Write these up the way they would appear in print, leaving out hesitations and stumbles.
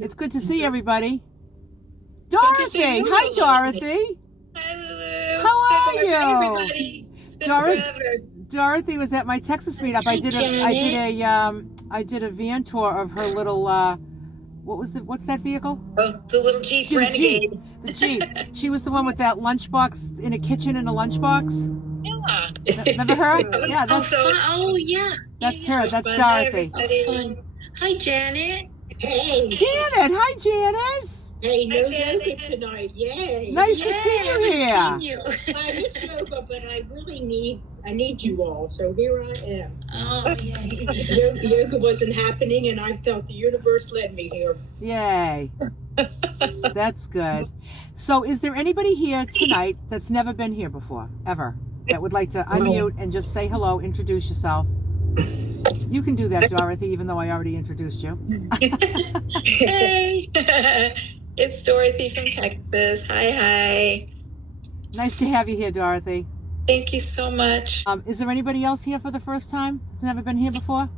It's good to see everybody. Good to see Dorothy! you, Hi, Lulu. Dorothy! Hi, Lulu. How are Hi, you? everybody. It's been forever. Dorothy was at my Texas meetup. Hi, Janet. I did a van tour of her little what's that vehicle? Oh, the little Jeep The Jeep. Renegade. The Jeep. She was the one with that lunchbox in a kitchen in a lunchbox. Yeah. Remember her? That was Yeah, so that's fun. Oh, yeah. that's Yeah, her. yeah. That's Fun. Hi, Dorothy. everybody. Fun. Hi, Janet. Hey. Janet! Hi, Janet! Hey, no Hi, Janet. yoga tonight. Yay. Nice to Yay, see I you haven't here. seen you. I miss yoga, but I really need you all. So here I am. Oh, yay. Yoga wasn't happening, and I felt the universe led me here. Yay. That's good. So is there anybody here tonight that's never been here before, ever, that would like to unmute and just say hello, introduce yourself? You can do that, Dorothy, even though I already introduced you. Hey. It's Dorothy from Texas. Hi. Nice to have you here, Dorothy. Thank you so much. Is there anybody else here for the first time that's never been here before?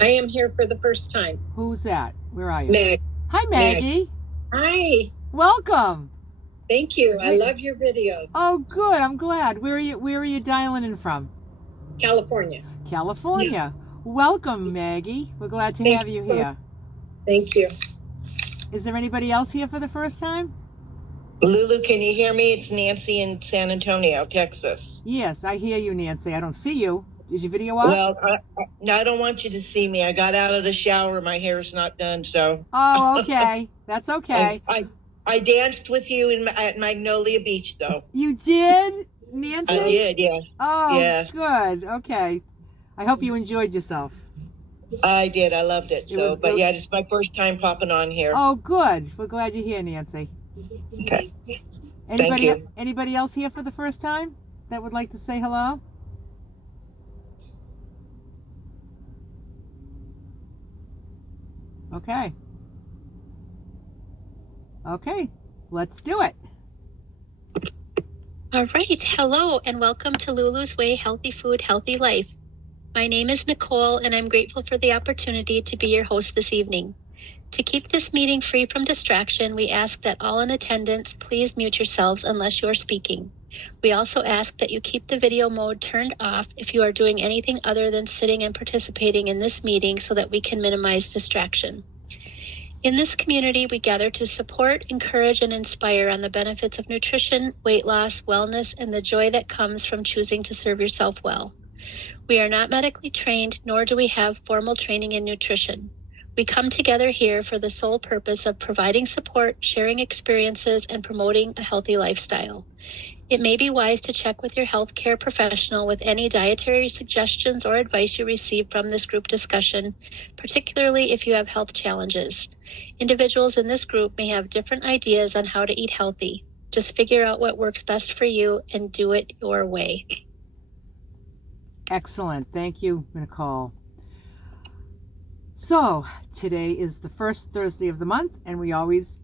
I am here for the first time. Who's that? Where are you? Meg. Hi, Maggie. Hi. Welcome. Thank you. I love your videos. Oh, good. I'm glad. Where are you dialing in from? California. California. Welcome, Maggie. We're glad to have you here. Thank you. Is there anybody else here for the first time? Lulu, can you hear me? It's Nancy in San Antonio, Texas. Yes, I hear you, Nancy. I don't see you. Is your video off? Well, I don't want you to see me. I got out of the shower. My hair is not done, so. Oh, okay. That's okay. I danced with you at Magnolia Beach, though. You did, Nancy? I did, yes. Oh, yes. Good. Okay. I hope you enjoyed yourself. I did. I loved it. Yeah, it's my first time popping on here. Oh, good. We're glad you're here, Nancy. Okay. Thank you. Anybody else here for the first time that would like to say hello? Okay. Okay. Let's do it. All right. Hello, and welcome to Lulu's Way Healthy Food, Healthy Life. My name is Nicole, and I'm grateful for the opportunity to be your host this evening. To keep this meeting free from distraction, we ask that all in attendance please mute yourselves unless you are speaking. We also ask that you keep the video mode turned off if you are doing anything other than sitting and participating in this meeting so that we can minimize distraction. In this community, we gather to support, encourage, and inspire on the benefits of nutrition, weight loss, wellness, and the joy that comes from choosing to serve yourself well. We are not medically trained, nor do we have formal training in nutrition. We come together here for the sole purpose of providing support, sharing experiences, and promoting a healthy lifestyle. It may be wise to check with your healthcare professional with any dietary suggestions or advice you receive from this group discussion, particularly if you have health challenges. Individuals in this group may have different ideas on how to eat healthy. Just figure out what works best for you and do it your way. Excellent. Thank you, Nicole. So today is the first Thursday of the month, and we always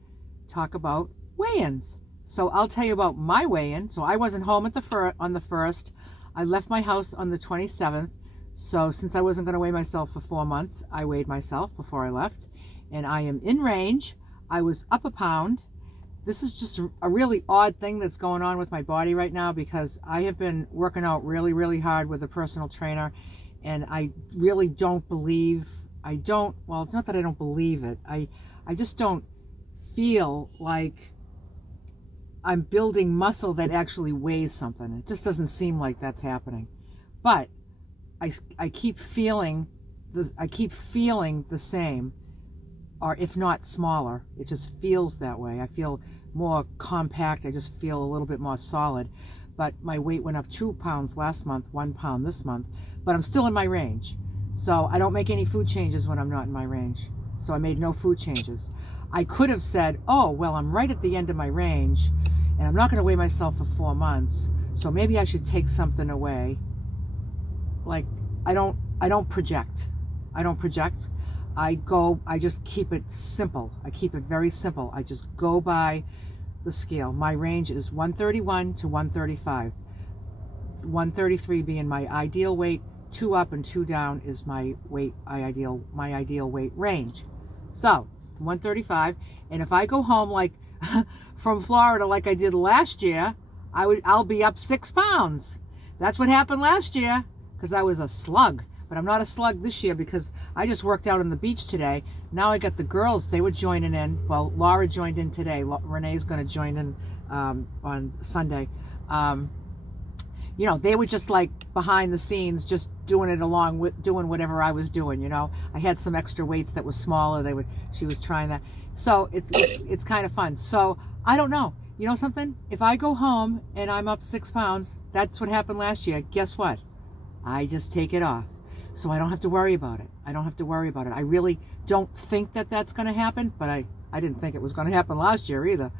talk about weigh-ins. So I'll tell you about my weigh-in. So I wasn't home on the 1st. I left my house on the 27th. So since I wasn't going to weigh myself for 4 months, I weighed myself before I left, and I am in range. I was up a pound. This is just a really odd thing that's going on with my body right now because I have been working out really, really hard with a personal trainer, and I really don't believe, well, it's not that I don't believe it. I just don't feel like I'm building muscle that actually weighs something. It just doesn't seem like that's happening. But I keep feeling the same, or if not smaller. It just feels that way. I feel more compact. I just feel a little bit more solid. But my weight went up 2 pounds last month, 1 pound this month, but I'm still in my range. So I don't make any food changes when I'm not in my range. So I made no food changes. I could have said, oh, well, I'm right at the end of my range and I'm not going to weigh myself for 4 months. So maybe I should take something away. Like, I don't project. I just keep it simple. I keep it very simple. I just go by the scale. My range is 131 to 135. 133 being my ideal weight. 2 up and 2 down is my ideal weight range. So 135. And if I go home like from Florida like I did last year, I'll be up 6 pounds. That's what happened last year because I was a slug. But I'm not a slug this year because I just worked out on the beach today. Now I got the girls. They were joining in. Well, Laura joined in today. Renee's going to join in on Sunday. You know, they were just like behind the scenes, just doing it along with doing whatever I was doing. You know, I had some extra weights that were smaller. She was trying that. So it's kind of fun. So I don't know. You know something? If I go home and I'm up 6 pounds, that's what happened last year. Guess what? I just take it off. So I don't have to worry about it. I don't have to worry about it. I really don't think that that's going to happen, but I didn't think it was going to happen last year either.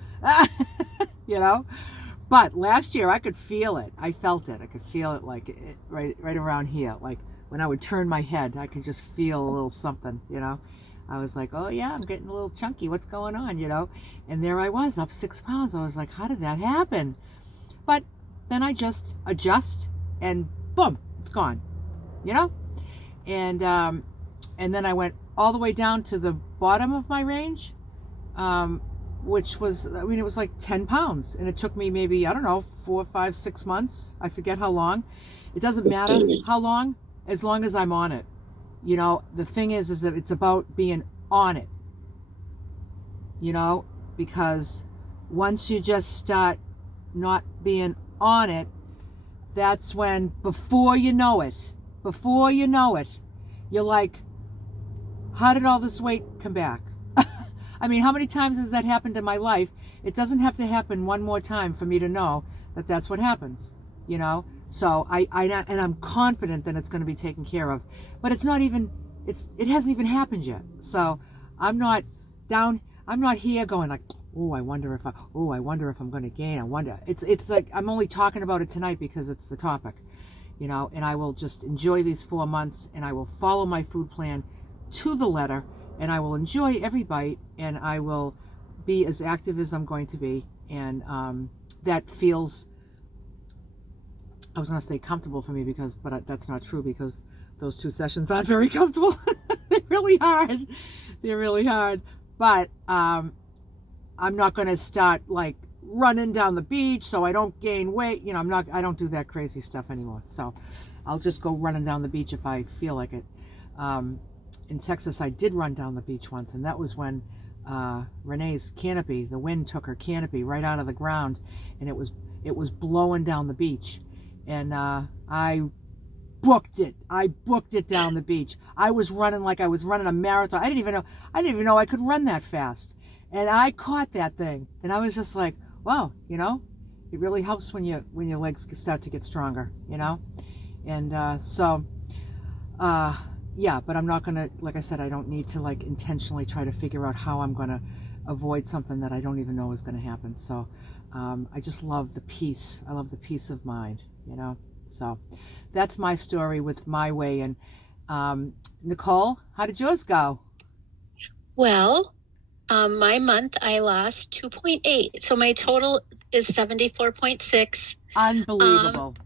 You know? But last year I could feel it. I felt it. I could feel it like right around here. Like when I would turn my head, I could just feel a little something, you know? I was like, oh yeah, I'm getting a little chunky. What's going on, you know? And there I was, up 6 pounds. I was like, how did that happen? But then I just adjust and boom, it's gone, you know? And then I went all the way down to the bottom of my range, which was, I mean, it was like 10 pounds. And it took me maybe, I don't know, 4, 5, 6 months. I forget how long. It doesn't matter how long as I'm on it. You know, the thing is that it's about being on it, you know, because once you just start not being on it, that's when, before you know it, you're like, how did all this weight come back? I mean, how many times has that happened in my life? It doesn't have to happen one more time for me to know that that's what happens, you know? So I'm confident that it's going to be taken care of, but it hasn't even happened yet. So I'm not here going like, I wonder if I'm going to gain. It's like, I'm only talking about it tonight because it's the topic, you know, and I will just enjoy these 4 months and I will follow my food plan to the letter and I will enjoy every bite and I will be as active as I'm going to be. And that feels, I was going to say comfortable for me but that's not true because those 2 sessions aren't very comfortable. They're really hard. But I'm not going to start like running down the beach so I don't gain weight. You know, I don't do that crazy stuff anymore. So I'll just go running down the beach if I feel like it. In Texas, I did run down the beach once, and that was when Renee's canopy, the wind took her canopy right out of the ground, and it was blowing down the beach. And I booked it down the beach. I was running like I was running a marathon. I didn't even know I could run that fast. And I caught that thing. And I was just like, wow, you know, it really helps when your legs start to get stronger, you know? And yeah, but I'm not going to, like I said, I don't need to like intentionally try to figure out how I'm going to avoid something that I don't even know is going to happen. So I just love the peace. I love the peace of mind, you know? So that's my story with my way. And Nicole, how did yours go? Well, my month I lost 2.8. So my total is 74.6. Unbelievable.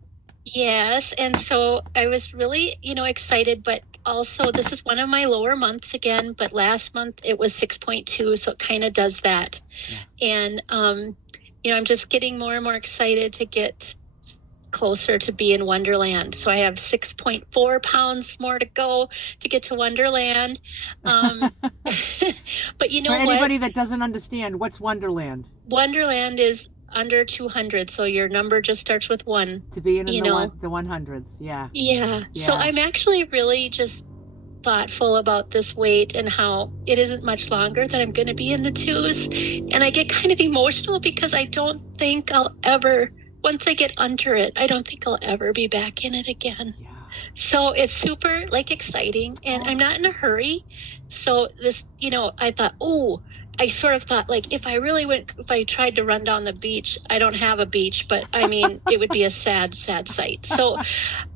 Yes. And so I was really, excited, but also this is one of my lower months again, but last month it was 6.2. So it kind of does that. Yeah. And, I'm just getting more and more excited to get closer to be in Wonderland. So I have 6.4 pounds more to go to get to Wonderland. But for anybody that doesn't understand, what's Wonderland? Wonderland is under 200. So your number just starts with 1. To be in the 100s. Yeah. Yeah. So I'm actually really just thoughtful about this weight and how it isn't much longer that I'm going to be in the 2s. And I get kind of emotional because I don't think I'll ever, once I get under it, I don't think I'll ever be back in it again. Yeah. So it's super exciting and I'm not in a hurry. So this, I thought, I sort of thought if I tried to run down the beach, I don't have a beach, but I mean, it would be a sad, sad sight. So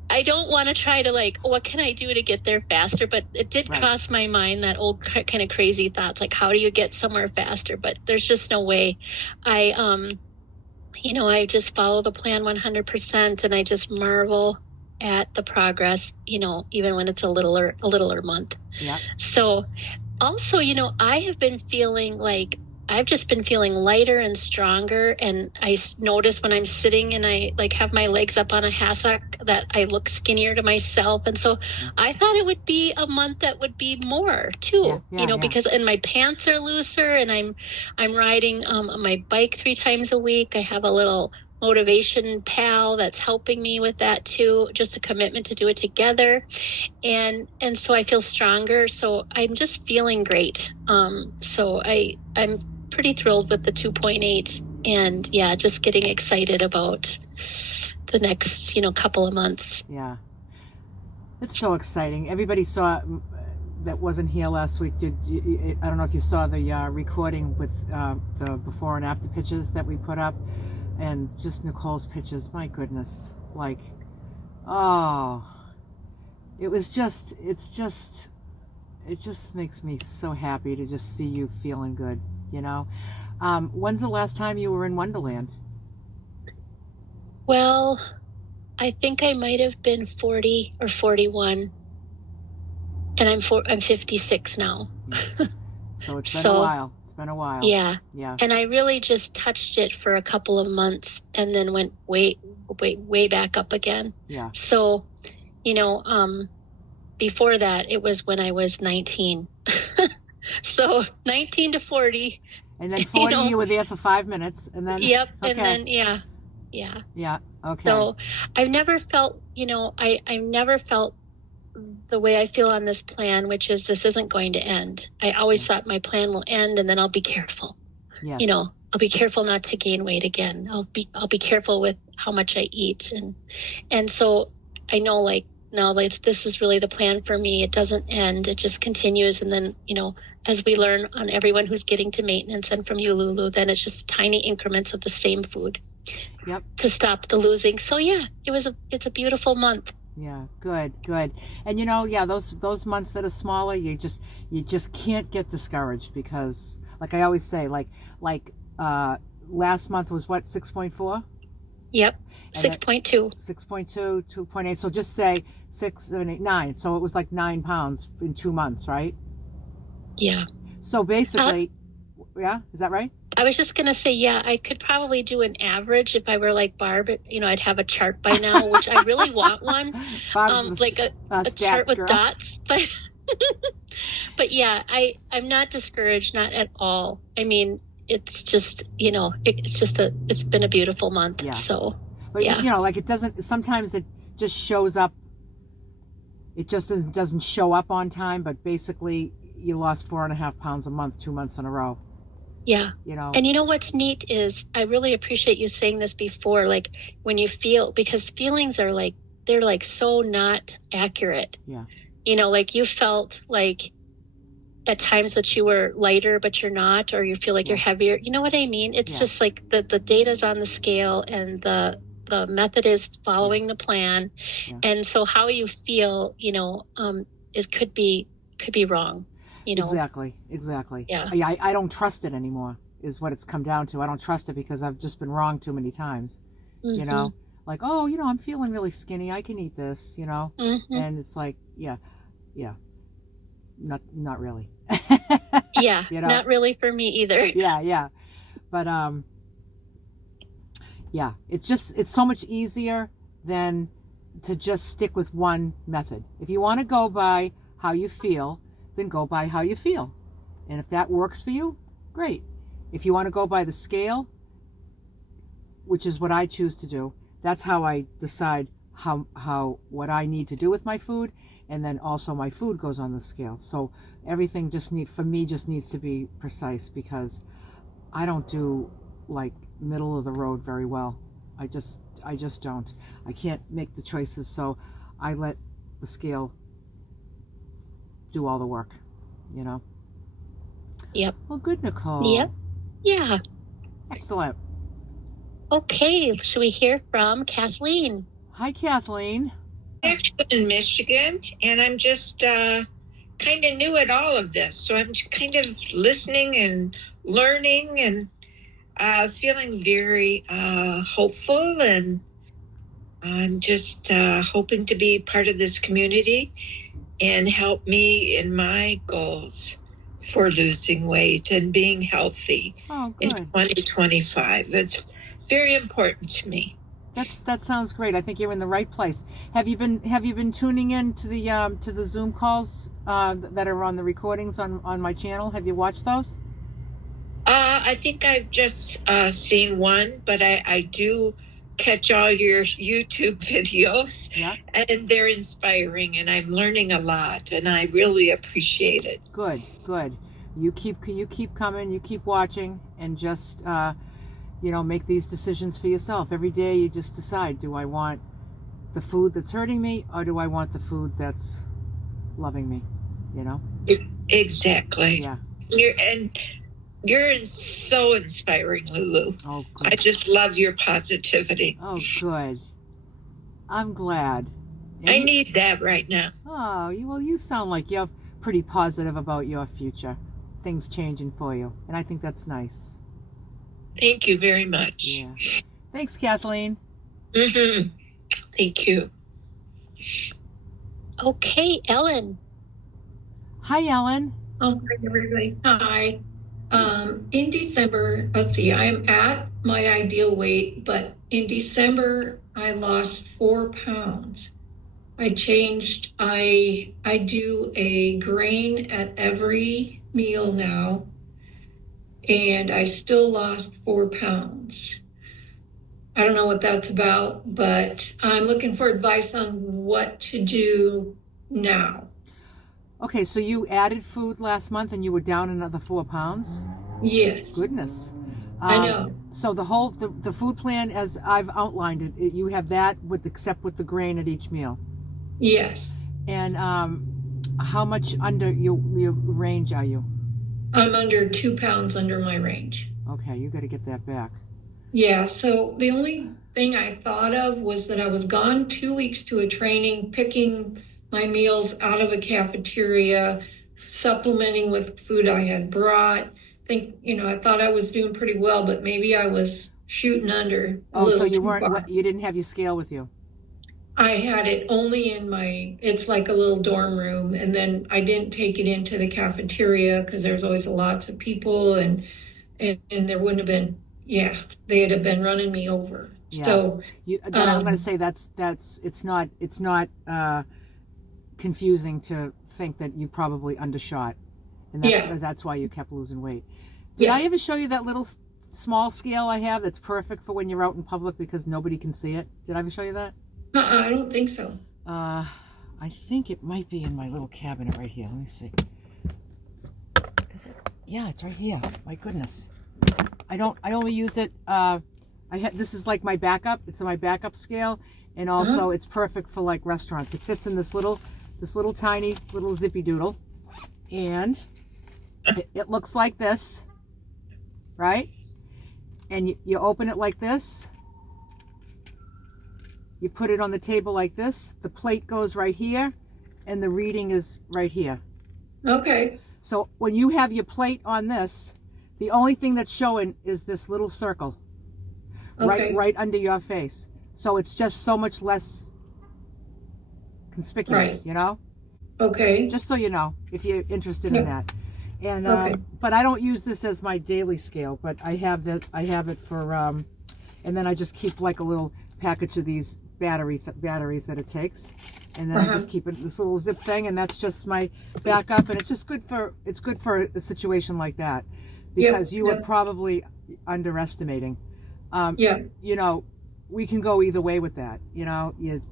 I don't want to try to what can I do to get there faster? But it did cross my mind, that old kind of crazy thoughts, how do you get somewhere faster? But there's just no way. I just follow the plan 100% and I just marvel at the progress, even when it's a littler month. Yeah. So also, I have been feeling like I've just been feeling lighter and stronger. And I notice when I'm sitting and I like have my legs up on a hassock that I look skinnier to myself. And so I thought it would be a month that would be more too, because and my pants are looser and I'm riding my bike 3 times a week. I have a little motivation pal that's helping me with that too, just a commitment to do it together. And so I feel stronger. So I'm just feeling great. So I'm pretty thrilled with the 2.8 and just getting excited about the next, couple of months. Yeah. It's so exciting. Everybody saw that wasn't here last week. I don't know if you saw the recording with the before and after pictures that we put up, and just Nicole's pictures. My goodness, like, oh, it just makes me so happy to just see you feeling good. When's the last time you were in Wonderland? Well, I think I might have been 40 or 41, and I'm 56 now. So it's been a while. It's been a while. Yeah. Yeah. And I really just touched it for a couple of months and then went way back up again. Yeah. So, before that, it was when I was 19. So 19 to 40. And then 40, you were there for 5 minutes, and then. Yep. Okay. And then, yeah. Yeah. Okay. So I've never felt, I've never felt the way I feel on this plan, which is this isn't going to end. I always thought my plan will end and then I'll be careful. Yes. I'll be careful not to gain weight again. I'll be careful with how much I eat. And so I know now this is really the plan for me. It doesn't end. It just continues. And then, as we learn on everyone who's getting to maintenance and from you, Lulu, then it's just tiny increments of the same food. Yep. To stop the losing. So it's a beautiful month. Yeah, good. And those months that are smaller, you just can't get discouraged, because like I always say, like last month was what, 6.4? Yep. 6.2. 6.2, 2.8. So just say 6, 7, 8, 9. So it was like 9 pounds in 2 months, right? Yeah. So basically, yeah, is that right? I was just going to say, I could probably do an average if I were like Barb. I'd have a chart by now, which I really want one. Like a chart with dots. But yeah, I'm not discouraged, not at all. I mean, it's just, it's been a beautiful month. Yeah. So, but like it doesn't, sometimes it just shows up. It just doesn't show up on time, but basically you lost 4.5 pounds a month, 2 months in a row. Yeah. And what's neat is I really appreciate you saying this before, like when you feel, because feelings are they're so not accurate. Yeah. Like you felt like at times that you were lighter, but you're not, or you feel like you're heavier. You know what I mean? It's just like the data's on the scale and the method is following the plan. Yeah. And so how you feel, it could be wrong. Exactly. Yeah. I don't trust it anymore, is what it's come down to. I don't trust it because I've just been wrong too many times. Mm-hmm. Like, oh, I'm feeling really skinny. I can eat this, Mm-hmm. And it's like, yeah, not really. Yeah, not really for me either. Yeah. But it's so much easier than to just stick with one method. If you want to go by how you feel, then go by how you feel. And if that works for you, great. If you want to go by the scale, which is what I choose to do, that's how I decide what I need to do with my food, and then also my food goes on the scale. So everything just needs to be precise, because I don't do like middle of the road very well. I just don't. I can't make the choices, so I let the scale do all the work, Yep. Well, good, Nicole. Yep. Yeah. Excellent. Okay, should we hear from Kathleen? Hi, Kathleen. I'm actually in Michigan, and I'm just kind of new at all of this. So I'm kind of listening and learning and feeling very hopeful, and I'm just hoping to be part of this community and help me in my goals. for losing weight and being healthy Oh, in good. 2025. That's very important to me. That sounds great. I think you're in the right place. Have you been tuning in to the Zoom calls that are on the recordings on my channel? Have you watched those? I think I've just seen one, but I do catch all your YouTube videos, Yeah. and they're inspiring, and I'm learning a lot, and I really appreciate it. Good. You keep coming. You keep watching, and just make these decisions for yourself. Every day you just decide, do I want the food that's hurting me, or do I want the food that's loving me? Exactly. Yeah. You're so inspiring, Lulu. Oh, I good. just love your positivity. Oh, good. I'm glad. I need that right now. Oh, you sound like you're pretty positive about your future. Things changing for you, and I think that's nice. Thank you very much. Yeah. Thanks, Kathleen. Mm-hmm. Thank you. Okay, Ellen. Hi, Ellen. Oh, hi, everybody. Hi. In December, let's see, I'm at my ideal weight, but in December, I lost 4 pounds. I do a grain at every meal now, and I still lost 4 pounds. I don't know what that's about, but I'm looking for advice on what to do now. Okay, so you added food last month and you were down another 4 pounds? Yes. Goodness. I know. So the food plan, as I've outlined it, you have that except with the grain at each meal. Yes. And how much under your range are you? I'm under 2 pounds under my range. Okay, you got to get that back. Yeah, so the only thing I thought of was that I was gone 2 weeks to a training, picking my meals out of a cafeteria, supplementing with food I had brought. I thought I was doing pretty well, but maybe I was shooting under. So you didn't have your scale with you? I had it only in it's like a little dorm room, and then I didn't take it into the cafeteria because there's always lots of people, and there wouldn't have been, they'd have been running me over. Yeah. So I'm going to say it's not confusing to think that you probably undershot, and that's why you kept losing weight. Did I ever show you that little small scale I have that's perfect for when you're out in public because nobody can see it? Did I ever show you that? I don't think so. I think it might be in my little cabinet right here. Let me see. Is it? Yeah, it's right here. My goodness. I only use it. This is like my backup. It's my backup scale, and also it's perfect for like restaurants. It fits in this little tiny little zippy doodle, and it looks like this, right? And you open it like this. You put it on the table like this. The plate goes right here, and the reading is right here. Okay. So when you have your plate on this, the only thing that's showing is this little circle, right under your face. So it's just so much less conspicuous, Okay. Just so you know, if you're interested in that. And but I don't use this as my daily scale, but I have it for and then I just keep like a little package of these batteries that it takes, and then I just keep it this little zip thing, and that's just my backup, and it's good for a situation like that, because you were probably underestimating. We can go either way with that.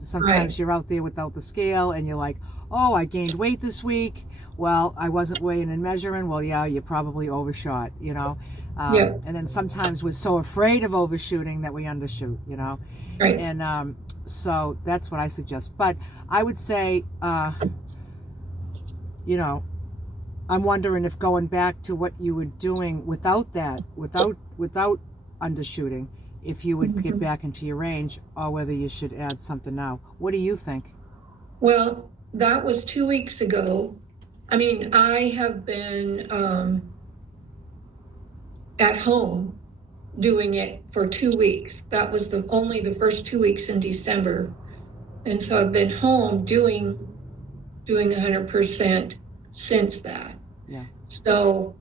Sometimes you're out there without the scale and you're like, oh, I gained weight this week. Well, I wasn't weighing and measuring. Well, yeah, you probably overshot, and then sometimes we're so afraid of overshooting that we undershoot, Right. And so that's what I suggest. But I would say, I'm wondering if going back to what you were doing without undershooting, if you would get back into your range, or whether you should add something now. What do you think? Well, that was 2 weeks ago. I mean, I have been at home doing it for 2 weeks. That was only the first 2 weeks in December. And so I've been home doing 100% since that. Yeah. So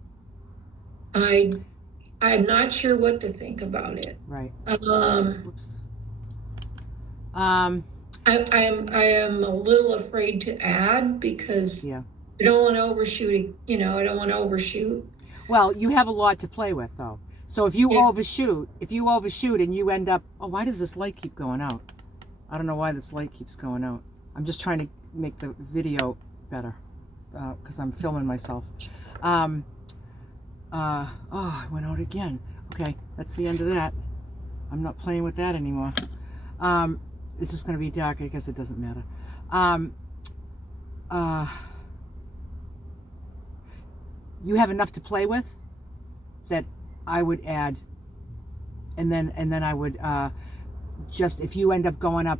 I'm not sure what to think about it. Right. Um, Whoops. I am a little afraid to add because Yeah. I don't want to overshoot. I don't want to overshoot. Well, you have a lot to play with, though. So if you Yeah. overshoot and you end up, oh, why does this light keep going out? I don't know why this light keeps going out. I'm just trying to make the video better because I'm filming myself. Oh, it went out again. Okay, that's the end of that. I'm not playing with that anymore. It's just going to be dark. I guess it doesn't matter. You have enough to play with that I would add, and then I would just, if you end up going up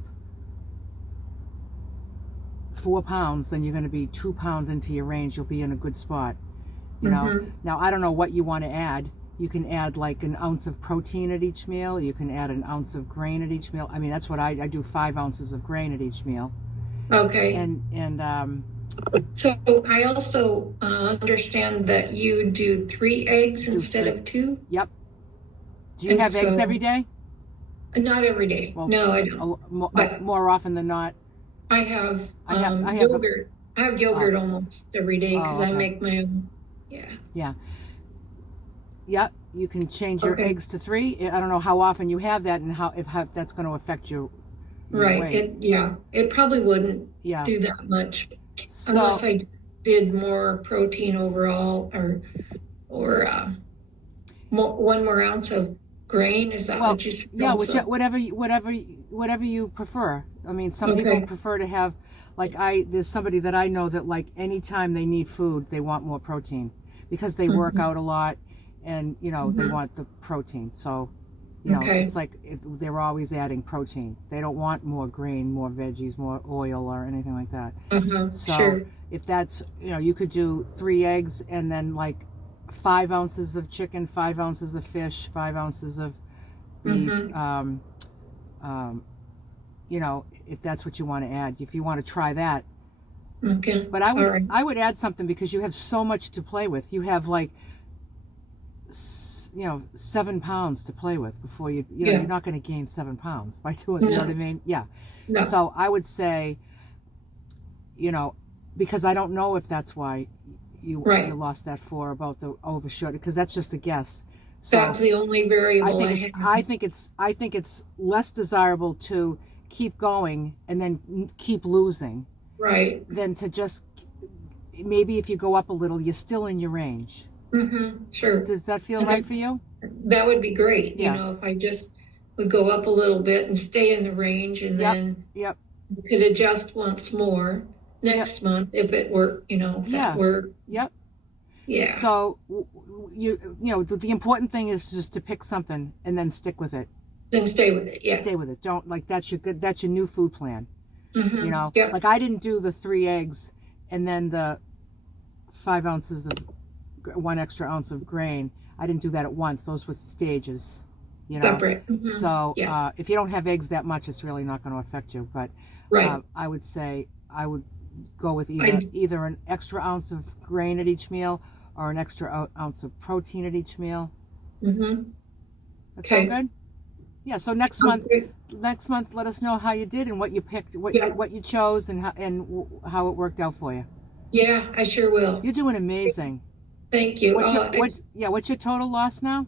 4 pounds, then you're going to be 2 pounds into your range. You'll be in a good spot. You know. Now I don't know what you want to add. You can add like an ounce of protein at each meal. You can add an ounce of grain at each meal. I mean, that's what I do. 5 ounces of grain at each meal. Okay. And So I also understand that you do 3 eggs instead of 2. Yep. Do you have eggs every day? Not every day. Well, no, I don't. But more often than not. I have I have yogurt. I have yogurt almost every day because I okay. make my own. Yeah. Yeah. Yep. You can change your Okay. eggs to 3. I don't know how often you have that and how that's going to affect your Right. weight. It probably wouldn't Yeah. do that much So, unless I did more protein overall or one more ounce of grain. Is that what you said? Yeah, whatever you prefer. I mean, some people prefer to have, like there's somebody that I know that like anytime they need food, they want more protein because they work out a lot and, they want the protein. So, it's like they're always adding protein. They don't want more grain, more veggies, more oil or anything like that. So sure. if that's, you could do 3 eggs and then like 5 ounces of chicken, 5 ounces of fish, 5 ounces of beef. If that's what you want to add, if you want to try that. Okay. But I would add something because you have so much to play with. You have like 7 pounds to play with before you're not going to gain 7 pounds by doing it. You know what I mean? Yeah. No. So I would say, because I don't know if that's why you lost that 4 about the overshoot, because that's just a guess. So that's the only variable I think it's less desirable to keep going and then keep losing, right, than to just, maybe if you go up a little, you're still in your range. Sure. Does that feel right for you? That would be great. Yeah. If I just would go up a little bit and stay in the range, and then Yep. you could adjust once more next month if it worked. That worked. Yep. Yeah. So the important thing is just to pick something and then stick with it. Then stay with it. Yeah. Stay with it. Don't, like, that's your new food plan. Yep. Like I didn't do the 3 eggs and then the 5 ounces of 1 extra ounce of grain. I didn't do that at once. Those were stages. Separate. So if you don't have eggs that much, it's really not going to affect you. But right. I would say I would go with either an extra ounce of grain at each meal or an extra ounce of protein at each meal. That sound good? Yeah. So next month, let us know how you did and what you picked, what you chose, and how it worked out for you. Yeah, I sure will. You're doing amazing. Thank you. What's your total loss now?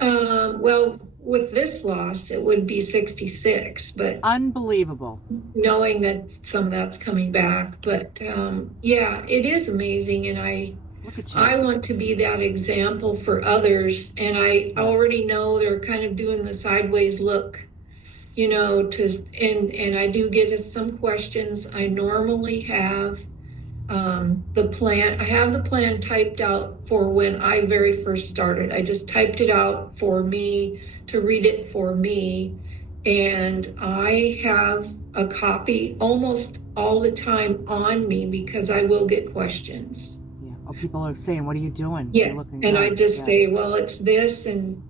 Well, with this loss, it would be 66, but unbelievable. Knowing that some of that's coming back, but it is amazing, and I want to be that example for others, and I already know they're kind of doing the sideways look, and I do get some questions. I normally have the plan. I have the plan typed out for when I very first started. I just typed it out for me to read it for me. And I have a copy almost all the time on me because I will get questions. Yeah. Oh, people are saying, what are you doing? Yeah. And I just say, well, it's this. And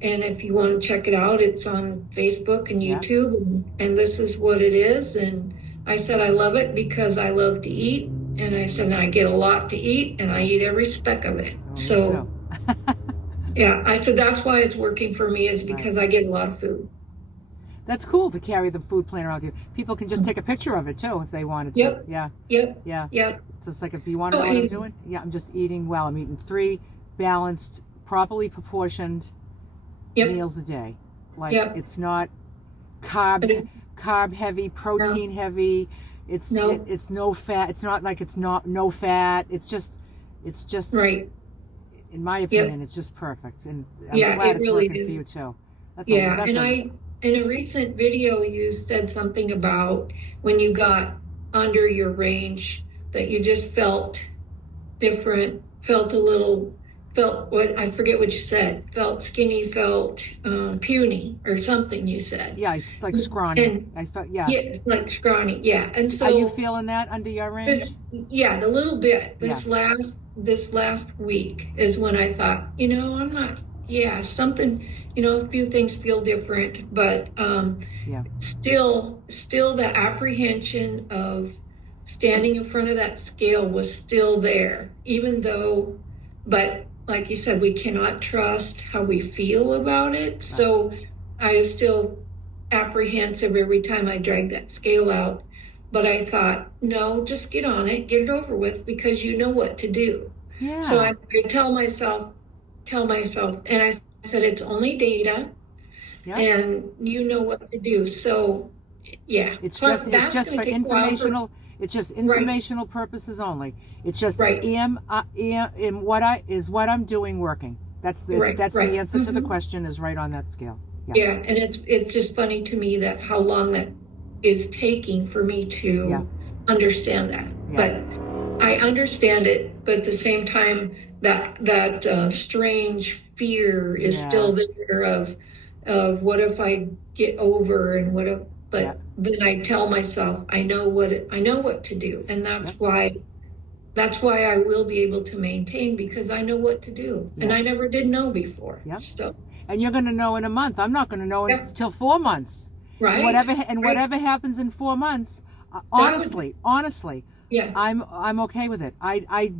if you want to check it out, it's on Facebook and YouTube. And this is what it is. And I said, I love it because I love to eat. And I said, I get a lot to eat and I eat every speck of it. Oh, me So, too. yeah, I said, that's why it's working for me, is because I get a lot of food. That's cool to carry the food plan around with you. People can just take a picture of it too if they wanted to. Yep. Yeah. Yep. Yeah. Yep. So it's like, if you want to know what I'm doing, yeah, I'm just eating well. I'm eating 3 balanced, properly proportioned meals a day. Like, it's not carb heavy, protein heavy. It's it's no fat. It's not like it's not no fat. It's just right. In my opinion, it's just perfect. And I'm Yeah, glad it it's really working is. for you too. That's In a recent video, you said something about when you got under your range that you just felt different, felt what, I forget what you said, felt skinny, felt puny or something you said. Yeah, it's like scrawny. And I thought, yeah, it's like scrawny. Yeah. And so are you feeling that under your range? a little bit. This last week is when I thought, I'm not, something, a few things feel different, but still the apprehension of standing in front of that scale was still there, even though, but like you said, we cannot trust how we feel about it. So I was still apprehensive every time I dragged that scale out. But I thought, no, just get on it, get it over with, because you know what to do. Yeah. So I tell myself, and I said, it's only data, and you know what to do. So, yeah. It's just for informational. It's just informational purposes only. It's just what I'm doing working. That's the answer to the question, is right on that scale. Yeah, and it's just funny to me that how long that is taking for me to understand that. But I understand it, but at the same time, that strange fear is still there of what if I get over, and what if, but then I tell myself I know what to do, and that's why I will be able to maintain, because I know what to do, and I never did know before. So. And you're going to know in a month. I'm not going to know until 4 months. Right. Whatever happens in 4 months, honestly, I'm okay with it. I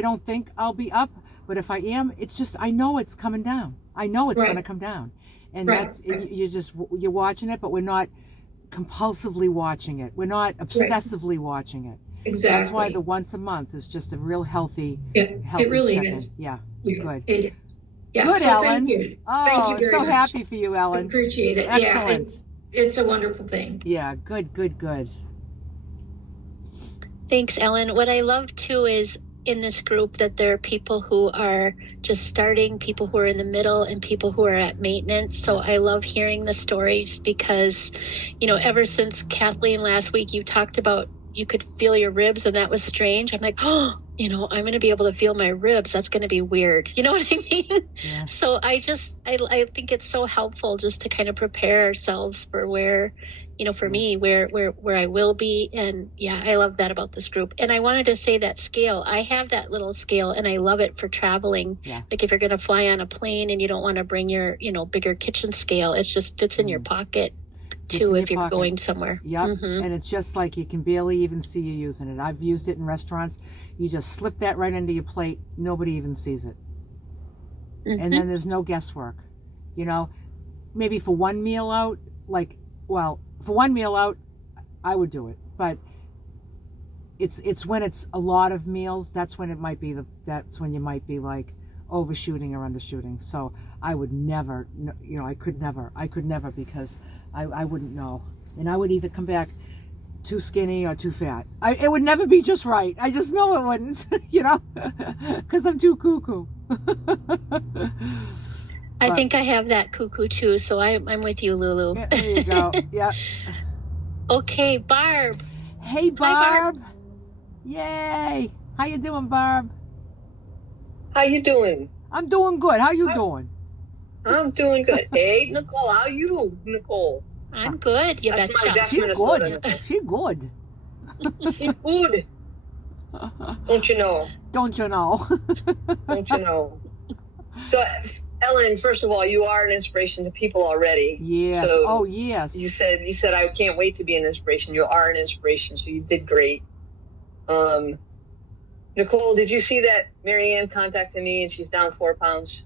don't think I'll be up, but if I am, it's just, I know it's coming down. I know it's going to come down, and you're watching it, but we're not compulsively watching it. We're not obsessively watching it. Exactly. That's why the once a month is just a real healthy. It really is. Yeah. Good. It is. Yeah, good, so Ellen. Thank you. Oh, thank you very I'm so much. happy for you, Ellen. I appreciate it. Excellent. Yeah, it's a wonderful thing. Yeah, good. Thanks, Ellen. What I love too is in this group that there are people who are just starting, people who are in the middle, and people who are at maintenance. So I love hearing the stories, because, ever since Kathleen last week, you talked about you could feel your ribs, and that was strange. I'm like, I'm going to be able to feel my ribs. That's going to be weird. You know what I mean? Yeah. So I think it's so helpful just to kind of prepare ourselves for where, for me, where I will be. And I love that about this group. And I wanted to say that scale, I have that little scale, and I love it for traveling. Yeah. Like if you're going to fly on a plane and you don't want to bring your, bigger kitchen scale, it just fits in your pocket. Too, if you're going somewhere. Yep. And it's just like you can barely even see you using it. I've used it in restaurants. You just slip that right into your plate. Nobody even sees it. And then there's no guesswork. Maybe for one meal out, I would do it. But it's when it's a lot of meals, that's when that's when you might be like overshooting or undershooting. So I would never, I could never, because I wouldn't know. And I would either come back too skinny or too fat. It would never be just right. I just know it wouldn't, because I'm too cuckoo. I think I have that cuckoo too, so I'm with you, Lulu. Yeah, there you go. Yeah. Okay, Barb. Hey, Barb. Hi, Barb. Yay. How you doing, Barb? How you doing? I'm doing good. How you doing? I'm doing good. Hey, Nicole, how you, Nicole? I'm good. You betcha. She's good. She's good. She's good. Don't you know? Don't you know? Don't you know? So, Ellen, first of all, you are an inspiration to people already. Yes. So yes. You said I can't wait to be an inspiration. You are an inspiration, so you did great. Nicole, did you see that Marianne contacted me and she's down 4 pounds?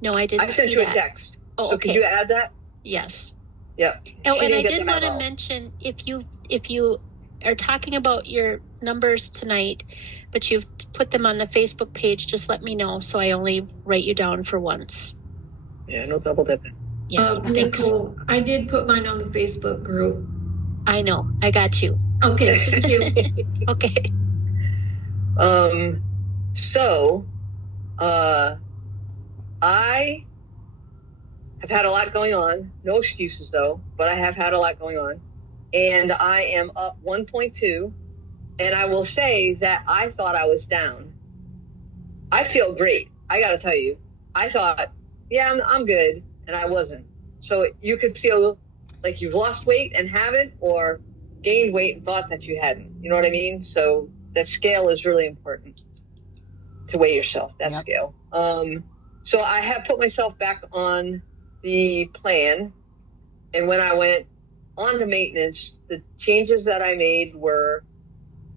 No, I didn't I sent see you that. a text. Oh, so okay. could you add that? Yes. Yep. Oh, She and I didn't get did the want to memo. mention, if you are talking about your numbers tonight, but you've put them on the Facebook page, just let me know so I only write you down for once. Yeah, no double dipping. Yeah, thanks. Nicole, I did put mine on the Facebook group. I know. I got you. Okay, thank you. Okay. So, I have had a lot going on. No excuses though, but I have had a lot going on. And I am up 1.2. And I will say that I thought I was down. I feel great. I got to tell you, I thought, yeah, I'm good. And I wasn't. So you could feel like you've lost weight and haven't, or gained weight and thought that you hadn't. You know what I mean? So that scale is really important to weigh yourself, that Yep. scale. So I have put myself back on the plan. And when I went on to maintenance, the changes that I made were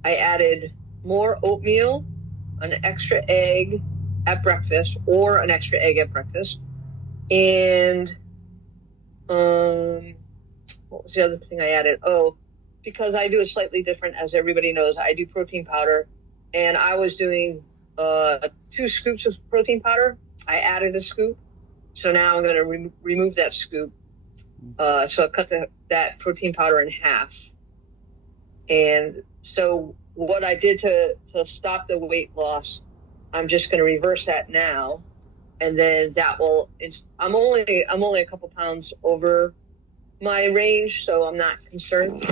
I added more oatmeal, an extra egg at breakfast, or an extra egg at breakfast. And what was the other thing I added? Oh, because I do it slightly different, as everybody knows, I do protein powder. And I was doing 2 scoops of protein powder. I added a scoop. So now I'm going to remove that scoop. So I cut that protein powder in half. And so what I did to stop the weight loss, I'm just going to reverse that now. And then that will, I'm only a couple pounds over my range, so I'm not concerned.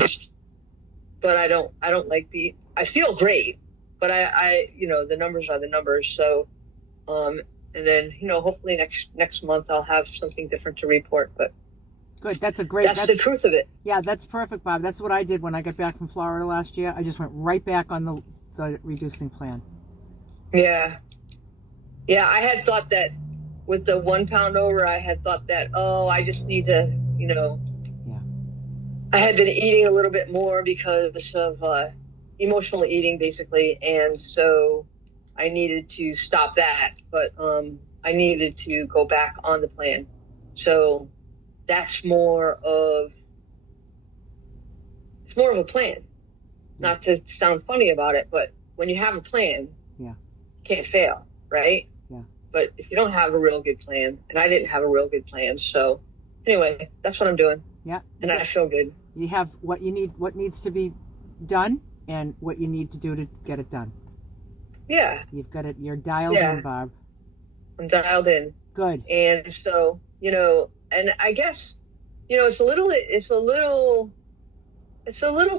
But I don't like I feel great, but I the numbers are the numbers. So, and then, hopefully next month I'll have something different to report, but Good. That's the truth of it. Yeah, that's perfect, Bob. That's what I did when I got back from Florida last year. I just went right back on the reducing plan. Yeah. Yeah, I had thought that with the 1 pound over, I had thought that, I just need to, Yeah. I had been eating a little bit more because of emotional eating, basically. And so I needed to stop that, but I needed to go back on the plan. So that's more of a plan. Not to sound funny about it, but when you have a plan, Yeah. you can't fail, right? Yeah. But if you don't have a real good plan, and I didn't have a real good plan, so anyway, that's what I'm doing. Yeah. And I feel good. You have what you need, what needs to be done, and what you need to do to get it done. Yeah, You've got it. You're dialed Yeah. in, Bob. I'm dialed in. Good. And so, and I guess, it's a little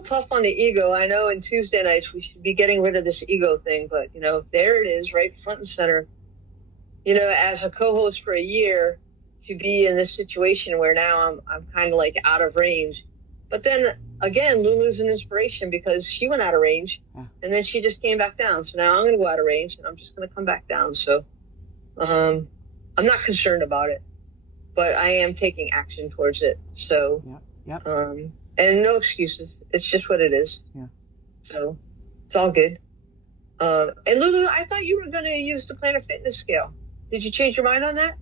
tough on the ego. I know in Tuesday nights we should be getting rid of this ego thing, but there it is, right front and center. As a co-host for a year, to be in this situation where now I'm kind of like out of range. But then again, Lulu's an inspiration because she went out of range, and then she just came back down. So now I'm going to go out of range, and I'm just going to come back down. So I'm not concerned about it, but I am taking action towards it. So Yep. and no excuses. It's just what it is. Yeah. So it's all good. And Lulu, I thought you were going to use the Planet Fitness scale. Did you change your mind on that?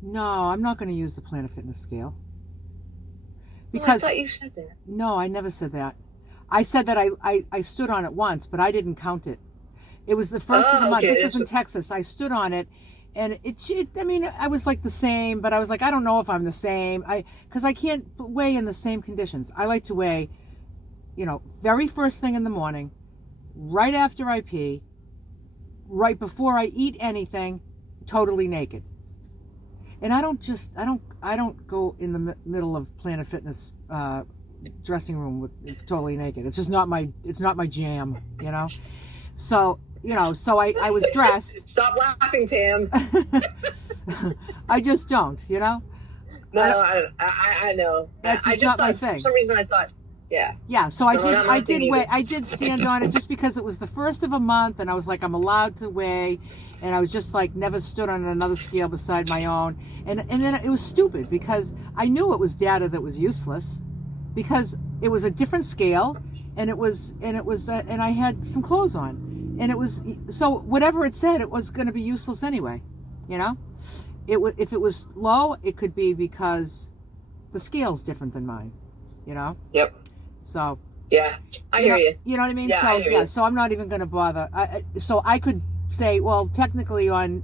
No, I'm not going to use the Planet Fitness scale. Because I thought you said that. No, I never said that. I said that I stood on it once, but I didn't count it. It was the first of the month. Okay. This was in Texas. I stood on it, and I was like the same, but I was like, I don't know if I'm the same. Because I can't weigh in the same conditions. I like to weigh, very first thing in the morning, right after I pee, right before I eat anything, totally naked. And I don't go in the middle of Planet Fitness dressing room with totally naked. It's just not my jam, So, so I was dressed. Stop laughing, Pam. I just don't, No, I know. That's just not my thing. For some reason I thought, yeah. Yeah, so I did stand on it just because it was the first of a month, and I was like, I'm allowed to weigh, and I was just like, never stood on another scale beside my own, and then it was stupid because I knew it was data that was useless, because it was a different scale, and I had some clothes on, and it was, so whatever it said, it was going to be useless anyway. You know, if it was low, it could be because the scale's different than mine. You know. Yep. So. Yeah, I hear you. You know what I mean? Yeah, so I hear you. so I'm not even going to bother. So I could say, well, technically on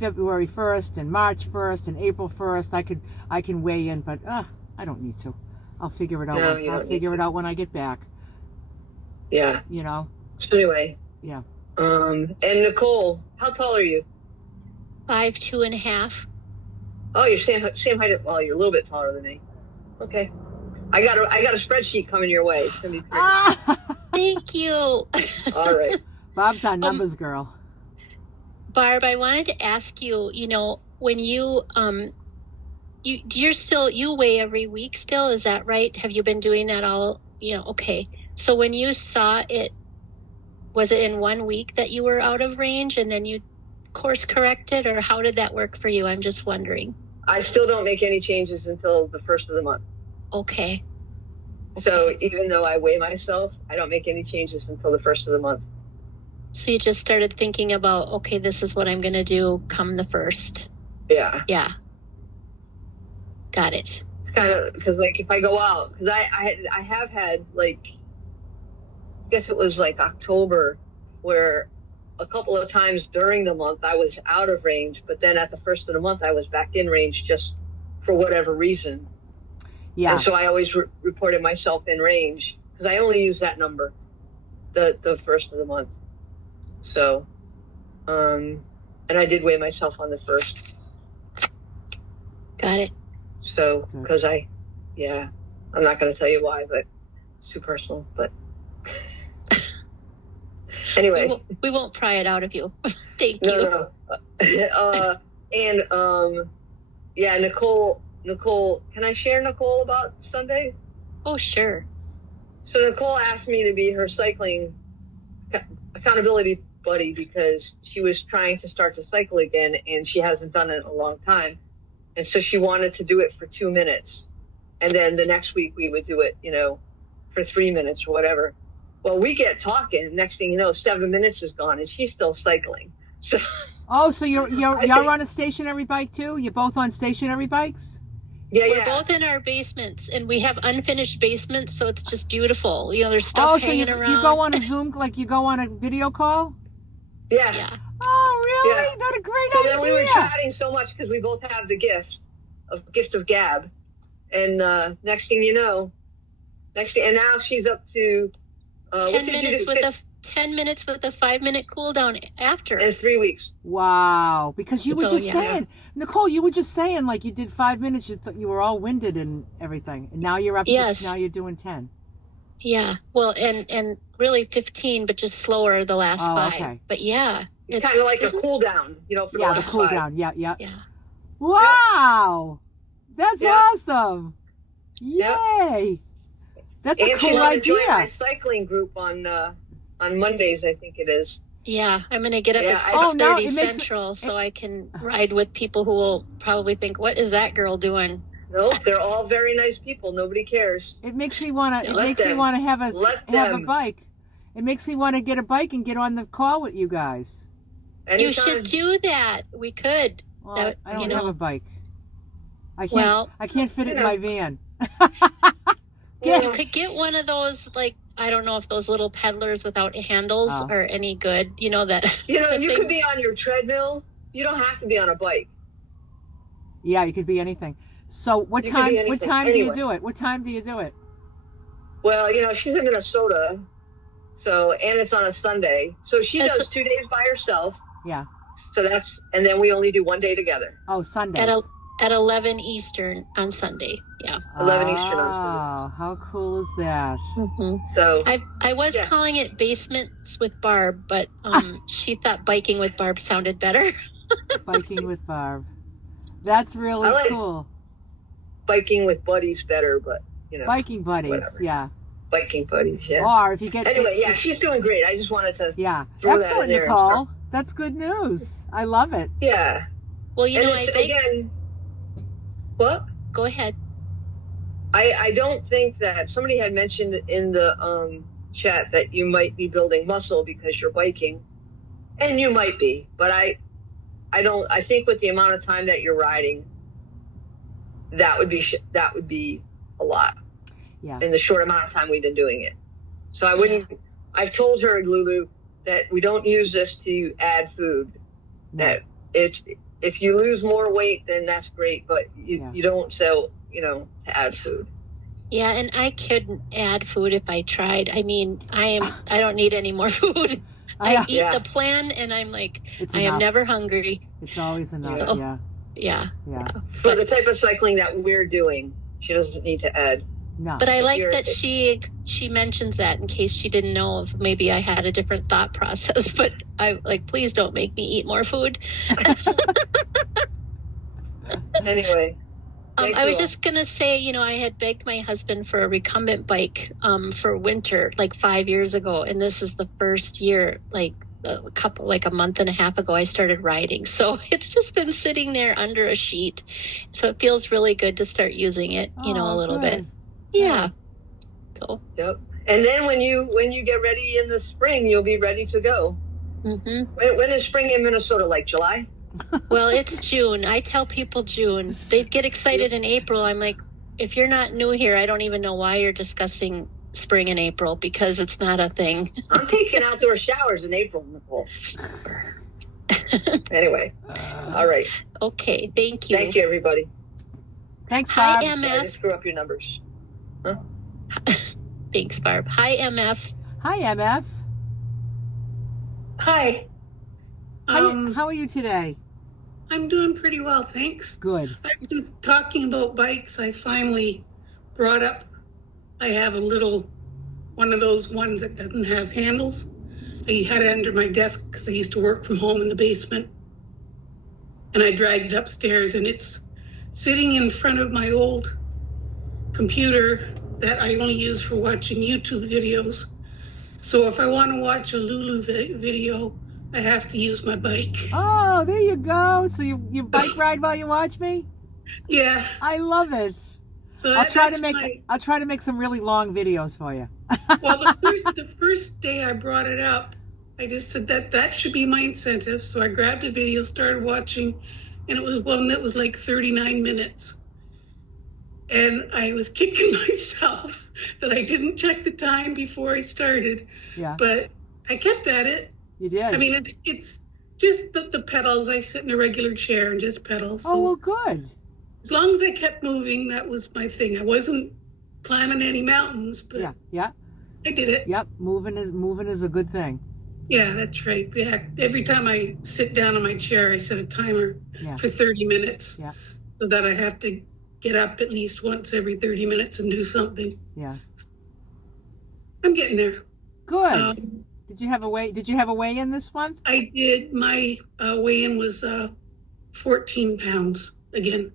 February 1st and March 1st and April 1st, I can weigh in, but I don't need to. I'll figure it out. No, you I'll don't figure need it out when I get back. Yeah. You know. So anyway. Yeah. And Nicole, how tall are you? 5'2.5". Oh, you're same height. Well, you're a little bit taller than me. Okay. I got a spreadsheet coming your way. It's gonna be pretty. Thank you. All right. Bob's our numbers girl. Barb, I wanted to ask you, when you you weigh every week still, is that right? Have you been doing that all, okay. So when you saw it, was it in 1 week that you were out of range and then you course corrected, or how did that work for you? I'm just wondering. I still don't make any changes until the first of the month. Okay. So even though I weigh myself, I don't make any changes until the first of the month. So you just started thinking about, okay, this is what I'm going to do come the first. Yeah. Yeah. Got it. It's kind of because, like, if I go out, because I have had, like, I guess it was like October, where a couple of times during the month I was out of range, but then at the first of the month I was back in range just for whatever reason. Yeah. And so I always reported myself in range because I only use that number, the first of the month. So, and I did weigh myself on the first. Got it. So, because I'm not going to tell you why, but it's too personal. But anyway, we won't pry it out of you. Thank you. No. Yeah, Nicole, can I share Nicole about Sunday? Oh, sure. So Nicole asked me to be her cycling accountability buddy because she was trying to start to cycle again and she hasn't done it in a long time. And so she wanted to do it for 2 minutes. And then the next week we would do it, for 3 minutes or whatever. Well, we get talking. Next thing you know, 7 minutes is gone and she's still cycling. So. Oh, so y'all on a stationary bike too? You're both on stationary bikes? Yeah, We're both in our basements, and we have unfinished basements, so it's just beautiful. There's stuff hanging around. You go on a Zoom, like you go on a video call? Yeah. Oh, really? Yeah. That's a great so idea. Then we were chatting so much because we both have the gift of gab. And next thing you know, and now she's up to 10 minutes with a 5-minute cool down after. In 3 weeks. Wow. Because you were saying, Nicole, you were just saying like you did 5 minutes, you were all winded and everything. And now you're up now you're doing 10. Yeah. Well, and really 15, but just slower the last 5. Okay. But yeah. It's kind of like a cool down, for the last the cool 5. down. Yeah. Yeah. Wow. That's awesome. Yay. Yep. That's a cool idea. Join my cycling group on Mondays, I think it is. Yeah, I'm going to get up at 6:30 Central so I can ride with people who will probably think, what is that girl doing? No, they're all very nice people. Nobody cares. It makes me want to have a bike. It makes me want to get a bike and get on the call with you guys. Anytime. You should do that. We could. Well, I don't have a bike. I can't fit it in my van. You could get one of those, like, I don't know if those little peddlers without handles are any good. That. You could be on your treadmill. You don't have to be on a bike. Yeah, you could be anything. So what time do you do it? What time do you do it? Well, she's in Minnesota, and it's on a Sunday. So she does 2 days by herself. Yeah. So and then we only do 1 day together. Oh, Sunday. At 11 Eastern on Sunday. Yeah. 11 Eastern on Sunday. Oh, how cool is that? Mm-hmm. So I was calling it Basements with Barb, but she thought Biking with Barb sounded better. Biking with Barb. That's really cool. Biking with buddies better, but biking buddies, whatever. Yeah. Biking buddies, yeah. Or if you get she's doing great. I just wanted to throw that in there. Nicole. That's good news. I love it. Yeah. Well, I think again. What? Go ahead. I don't think that somebody had mentioned in the chat that you might be building muscle because you're biking, and you might be, but I think with the amount of time that you're riding, that would be a lot. Yeah. In the short amount of time we've been doing it. So I wouldn't. I've told her, Lulu, that we don't use this to add food. No. That if you lose more weight, then that's great, but you don't sell, to add food. Yeah, and I couldn't add food if I tried. I mean, I don't need any more food. I eat the plan, and I'm like, I am never hungry. It's always enough. So, yeah. For the type of cycling that we're doing, she doesn't need to add. No. But I like that she mentions that in case she didn't know if maybe I had a different thought process. But I please don't make me eat more food. Anyway. I was just going to say, I had begged my husband for a recumbent bike for winter 5 years ago. And this is the first year, a month and a half ago, I started riding. So it's just been sitting there under a sheet. So it feels really good to start using it, a little bit. Yeah. So. Yep. And then when you get ready in the spring, you'll be ready to go. Mm-hmm. When is spring in Minnesota? Like July? Well, it's June. I tell people June. They get excited in April. I'm like, if you're not new here, I don't even know why you're discussing spring in April, because it's not a thing. I'm taking outdoor showers in April, Nicole. Anyway. All right. Okay. Thank you. Thank you, everybody. Thanks, Bob. Hi, MF. I just screw up your numbers. Huh? Thanks, Barb. Hi, MF. Hi, MF. Hi. How are you today? I'm doing pretty well, thanks. Good. I was just talking about bikes. I finally brought up, I have one of those ones that doesn't have handles. I had it under my desk because I used to work from home in the basement. And I dragged it upstairs, and it's sitting in front of my old computer that I only use for watching YouTube videos. So if I want to watch a Lulu video, I have to use my bike. Oh, there you go. So you bike ride while you watch me? Yeah. I love it. So I'll try to make some really long videos for you. Well, the first day I brought it up, I just said that should be my incentive. So I grabbed a video, started watching, and it was one that was 39 minutes. And I was kicking myself that I didn't check the time before I started. Yeah. But I kept at it. You did. I mean, it's just the pedals. I sit in a regular chair and just pedal. So oh, well, good. as long as I kept moving, that was my thing. I wasn't climbing any mountains, but yeah. I did it. Yep, moving is a good thing. Yeah, that's right. Yeah, every time I sit down in my chair, I set a timer for 30 minutes. Yeah. So that I have to get up at least once every 30 minutes and do something. Yeah. I'm getting there. Good. Did you have a weigh-in this month? I did. My weigh-in was 14 pounds again.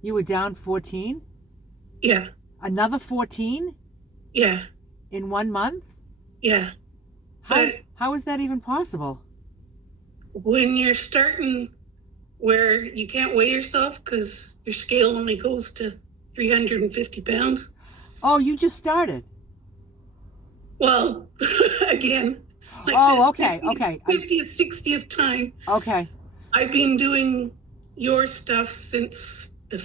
You were down 14? Yeah. Another 14? Yeah. In 1 month? Yeah. How is that even possible? When you're starting where you can't weigh yourself because your scale only goes to 350 pounds. Oh, you just started? Well, again. Okay. 50th, 60th time. Okay. I've been doing your stuff since the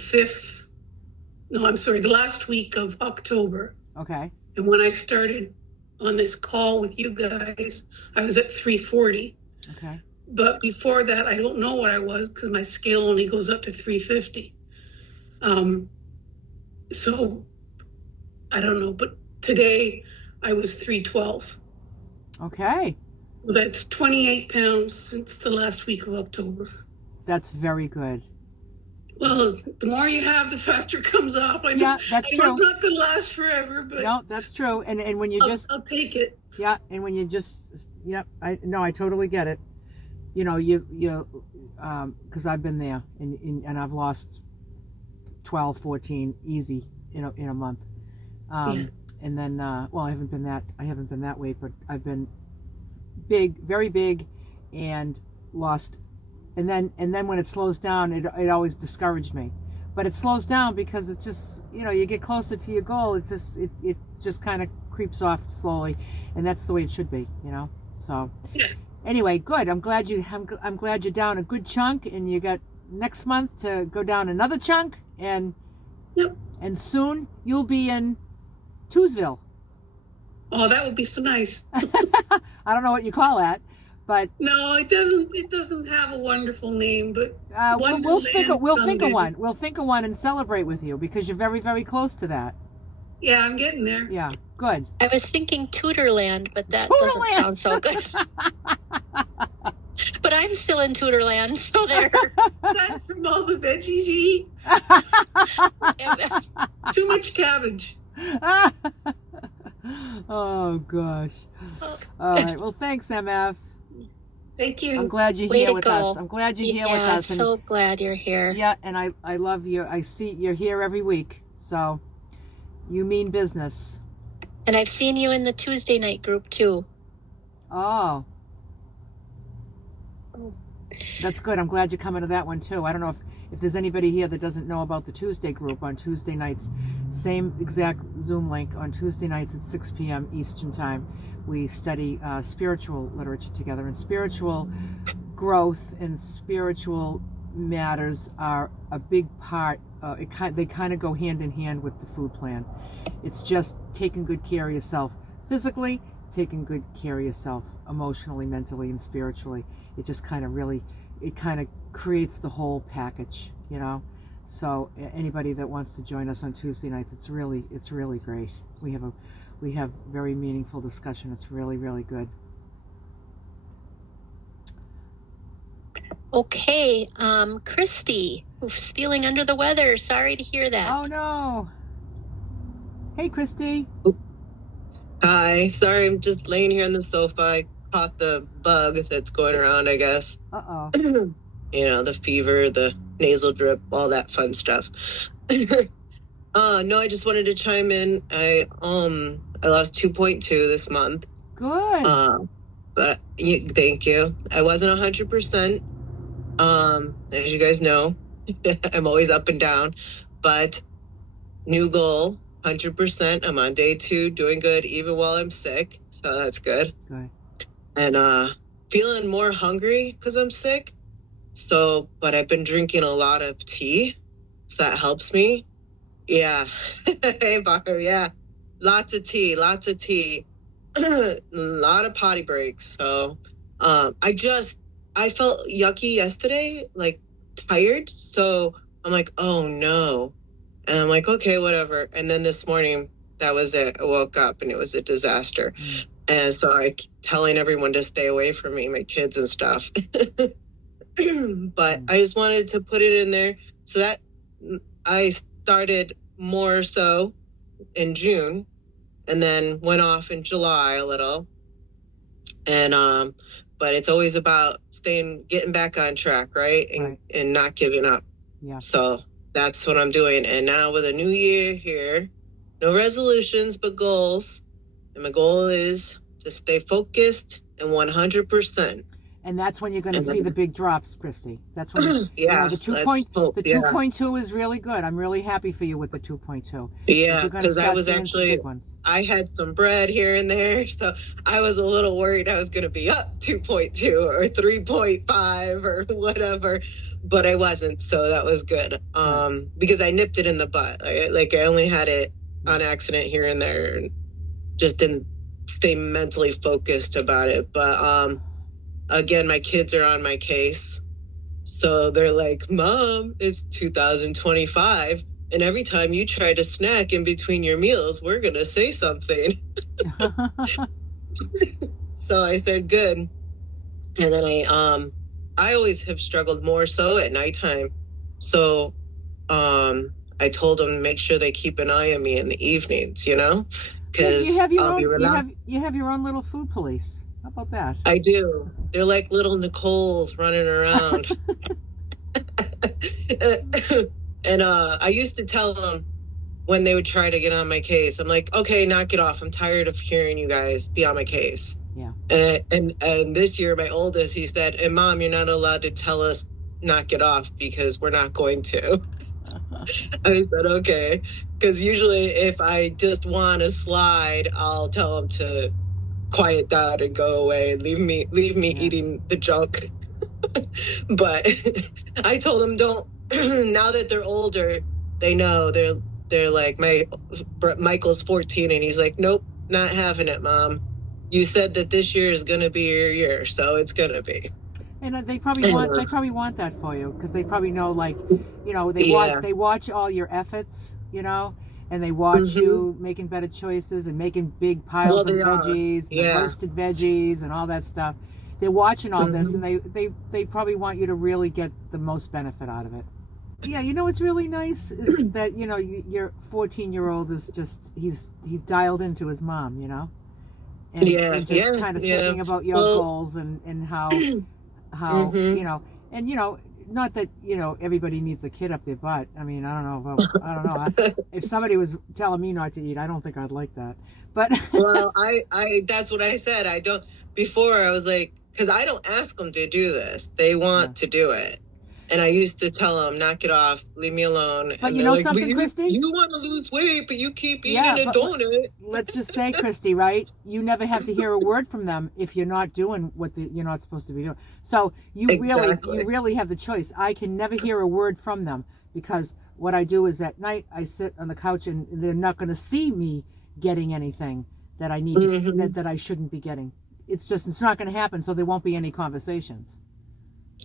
last week of October. Okay. And when I started on this call with you guys, I was at 340. Okay. But before that, I don't know what I was because my scale only goes up to 350. So I don't know, but today I was 312. Okay. Well, that's 28 pounds since the last week of October. That's very good. Well, the more you have, the faster it comes off. I know, yeah, that's true. It's not going to last forever, but no, that's true. And when you I'll take it. Yeah, and when you just I totally get it. You know, you because I've been there and I've lost 12, 14 easy in a month. And then I haven't been that weight, but I've been big, very big, and lost. And then when it slows down, it always discouraged me. but it slows down because it just, you get closer to your goal. It just kind of creeps off slowly, and that's the way it should be, So anyway, good. I'm glad you're down a good chunk, and you got next month to go down another chunk, and soon you'll be in Twosville. Oh, that would be so nice. I don't know what you call that, but No, it doesn't. It doesn't have a wonderful name, but we'll think of someday. one. We'll think of one and celebrate with you because you're very, very close to that. Yeah, I'm getting there. Yeah, good. I was thinking Tutorland, but that Tutorland! doesn't sound so good. But I'm still in Tutorland, so there. Not from all the veggies you eat. Too much cabbage. Oh gosh. All right. Well, thanks, MF. Thank you. I'm glad you're Way here to with go. us. I'm glad you're here with us. I'm so glad you're here. Yeah, and I love you. I see you're here every week, so you mean business. And I've seen you in the Tuesday night group too. Oh. That's good. I'm glad you're coming to that one too. I don't know if there's anybody here that doesn't know about the Tuesday group on Tuesday nights. Same exact Zoom link on Tuesday nights at 6 p.m. Eastern time. We study spiritual literature together, and spiritual growth and spiritual matters are a big part. They kind of go hand in hand with the food plan. It's just taking good care of yourself physically, taking good care of yourself emotionally, mentally, and spiritually. It just kind of creates the whole package, So anybody that wants to join us on Tuesday nights, it's really great. We have very meaningful discussion. It's really, really good. Okay, Christy, who's feeling under the weather. Sorry to hear that. Oh no. Hey, Christy. Hi, sorry, I'm just laying here on the sofa. I caught the bug that's going around, I guess. Uh-oh. The fever, the nasal drip, all that fun stuff. No, I just wanted to chime in. I lost 2.2 this month. Good. But thank you. I wasn't 100%. As you guys know, I'm always up and down, but new goal, 100%. I'm on day 2, doing good even while I'm sick. So that's good. Good. And feeling more hungry because I'm sick. But I've been drinking a lot of tea, so that helps me. Yeah. Hey, Bacher, yeah. Lots of tea. A lot of potty breaks. So I felt yucky yesterday, like tired. So I'm like, oh no. And I'm like, okay, whatever. And then this morning, that was it. I woke up and it was a disaster. And so I keep telling everyone to stay away from me, my kids and stuff. But I just wanted to put it in there so that I started more so in June and then went off in July a little. And, but it's always about getting back on track, right? And not giving up. Yeah. So that's what I'm doing. And now with a new year here, no resolutions, but goals. And my goal is to stay focused and 100%. And that's when you're going to see the big drops, Christy. That's when the 2.2 is really good. I'm really happy for you with the 2.2. Yeah, because I had some bread here and there, so I was a little worried I was going to be up 2.2 or 3.5 or whatever, but I wasn't, so that was good. Because I nipped it in the butt. I only had it on accident here and there, and just didn't stay mentally focused about it. But again, my kids are on my case. So they're like, Mom, it's 2025. And every time you try to snack in between your meals, we're going to say something. So I said, good. And then I always have struggled more so at nighttime. So I told them to make sure they keep an eye on me in the evenings, because you have I'll be relaxed. You have your own little food police. How about that? I do. They're like little Nicoles running around. And I used to tell them when they would try to get on my case, I'm like, okay, knock it off. I'm tired of hearing you guys be on my case. Yeah. And this year, my oldest, he said, and Mom, you're not allowed to tell us knock it off because we're not going to. I said, okay. Because usually if I just want to slide, I'll tell them to quiet down and go away and leave me eating the junk. But I told them don't. Now that they're older, they know. They're like, Michael's 14 and he's like, nope, not having it, Mom. You said that this year is gonna be your year, so it's gonna be. And they probably want that for you, because they probably know, like, you know, they watch all your efforts, you know, and they watch you making better choices and making big piles of veggies, and roasted veggies and all that stuff. They're watching all this, and they probably want you to really get the most benefit out of it. Yeah, you know what's really nice is that, you know, your 14-year-old is just, he's dialed into his mom, you know, and just kind of thinking about your goals and how you know, and, you know, not that, you know, everybody needs a kid up their butt. I mean, I don't know. If somebody was telling me not to eat, I don't think I'd like that. But well, I that's what I said. I don't. Before I was like, because I don't ask them to do this. They want to do it. And I used to tell them, knock it off, leave me alone. But and you know like, something, Christy? You want to lose weight, but you keep eating a donut. Let's just say, Christy, right? You never have to hear a word from them if you're not doing what you're not supposed to be doing. So you really have the choice. I can never hear a word from them, because what I do is at night I sit on the couch and they're not going to see me getting anything that I need that I shouldn't be getting. It's not going to happen, so there won't be any conversations.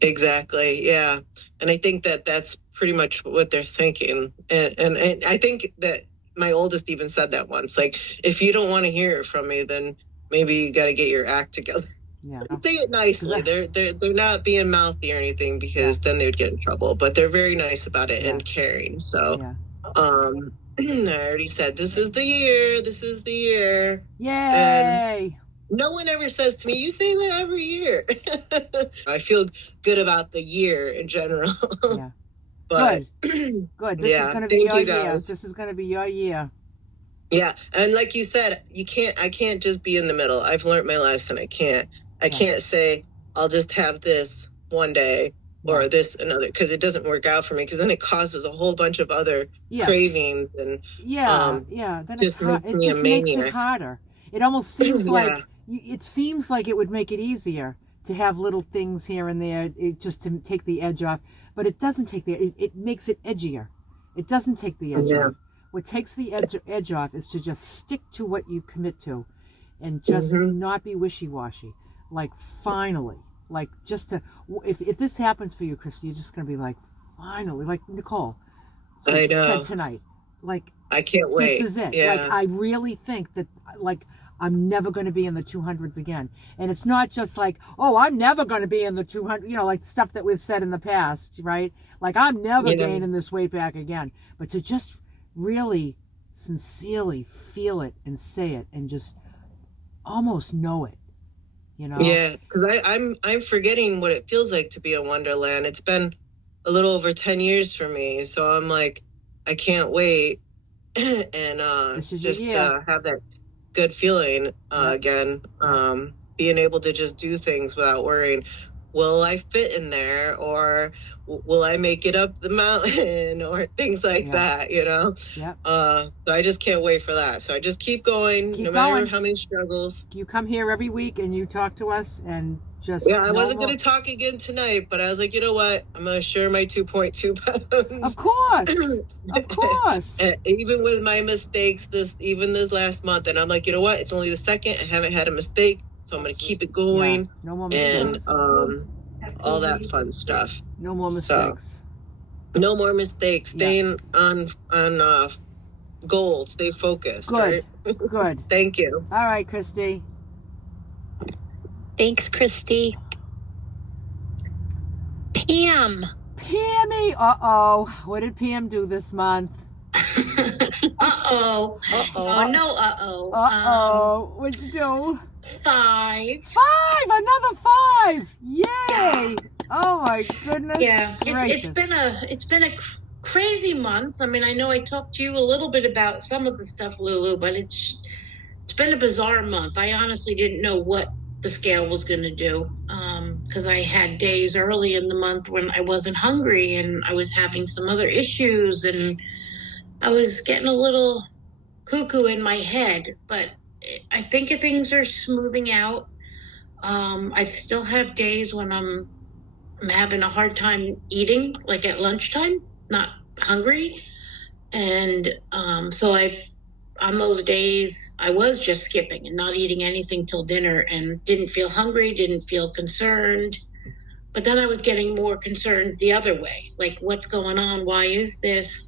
Exactly. Yeah. And I think that that's pretty much what they're thinking. And I think that my oldest even said that once, like, if you don't want to hear it from me, then maybe you got to get your act together. Yeah. And say it nicely. They're not being mouthy or anything, because then they'd get in trouble, but they're very nice about it and caring. So, I already said, this is the year. Yay. And no one ever says to me, you say that every year. I feel good about the year in general. Yeah. But good. This is going to be your year. This is going to be your year. Yeah. And like you said, I can't just be in the middle. I've learned my lesson. I can't say, I'll just have this one day or this another, because it doesn't work out for me, because then it causes a whole bunch of other cravings and then just makes me a maniac. Makes it harder. It almost seems like it would make it easier to have little things here and there, just to take the edge off. But it doesn't take it makes it edgier. It doesn't take the edge off. What takes the edge off is to just stick to what you commit to, and just not be wishy-washy. Like, finally, like, just to, if this happens for you, Christy, you're just going to be like, finally, like Nicole said tonight, like, I can't wait. This is it. Yeah. Like, I really think that, like, I'm never going to be in the 200s again. And it's not just like, oh, I'm never going to be in the 200, you know, like stuff that we've said in the past, right? Like, I'm never gaining this weight back again. But to just really sincerely feel it and say it and just almost know it, you know? Yeah, because I'm forgetting what it feels like to be a wonderland. It's been a little over 10 years for me. So I'm like, I can't wait and just have that good feeling again, being able to just do things without worrying, will I fit in there, or will I make it up the mountain, or things like that, you know? So I just can't wait for that. So I just keep going, no matter how many struggles. You come here every week and you talk to us, and just I wasn't going to talk again tonight, but I was like, you know what? I'm going to share my 2.2 pounds. Of course. Even with my mistakes, this last month, and I'm like, you know what? It's only the second. I haven't had a mistake, so I'm going to keep it going. Yeah. No more mistakes. And all that fun stuff. No more mistakes. So, no more mistakes. Staying on goal. Stay focused. Good. Right? Good. Thank you. All right, Christy. Thanks, Christy. Pam. Pammy. Uh-oh. What did Pam do this month? Uh-oh. No uh-oh. Uh-oh. What'd you do? 5. Another 5. Yay. Yeah. Oh my goodness. Yeah. It's been a crazy month. I mean, I know I talked to you a little bit about some of the stuff, Lulu, but it's been a bizarre month. I honestly didn't know what the scale was going to do, because I had days early in the month when I wasn't hungry and I was having some other issues and I was getting a little cuckoo in my head, but I think things are smoothing out. I still have days when I'm having a hard time eating, like at lunchtime, not hungry. And so on those days, I was just skipping and not eating anything till dinner and didn't feel hungry, didn't feel concerned. But then I was getting more concerned the other way, like what's going on? Why is this?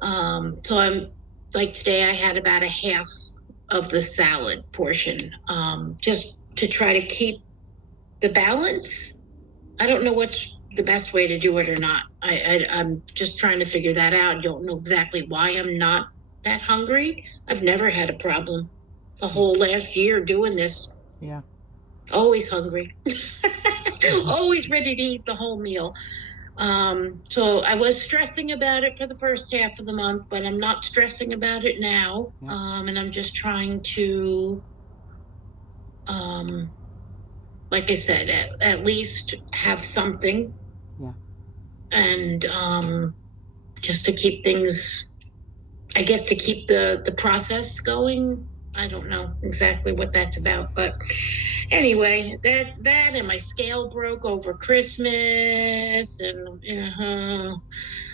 So I'm like today I had about a half of the salad portion, just to try to keep the balance. I don't know what's the best way to do it or not. I'm just trying to figure that out. I don't know exactly why I'm not that hungry. I've never had a problem the whole last year doing this. Yeah. Always hungry. Always ready to eat the whole meal. So I was stressing about it for the first half of the month, but I'm not stressing about it now. Yeah. And I'm just trying to, like I said, at least have something. Yeah. And just to keep things, I guess, to keep the process going. I don't know exactly what that's about, but anyway, that and my scale broke over Christmas, and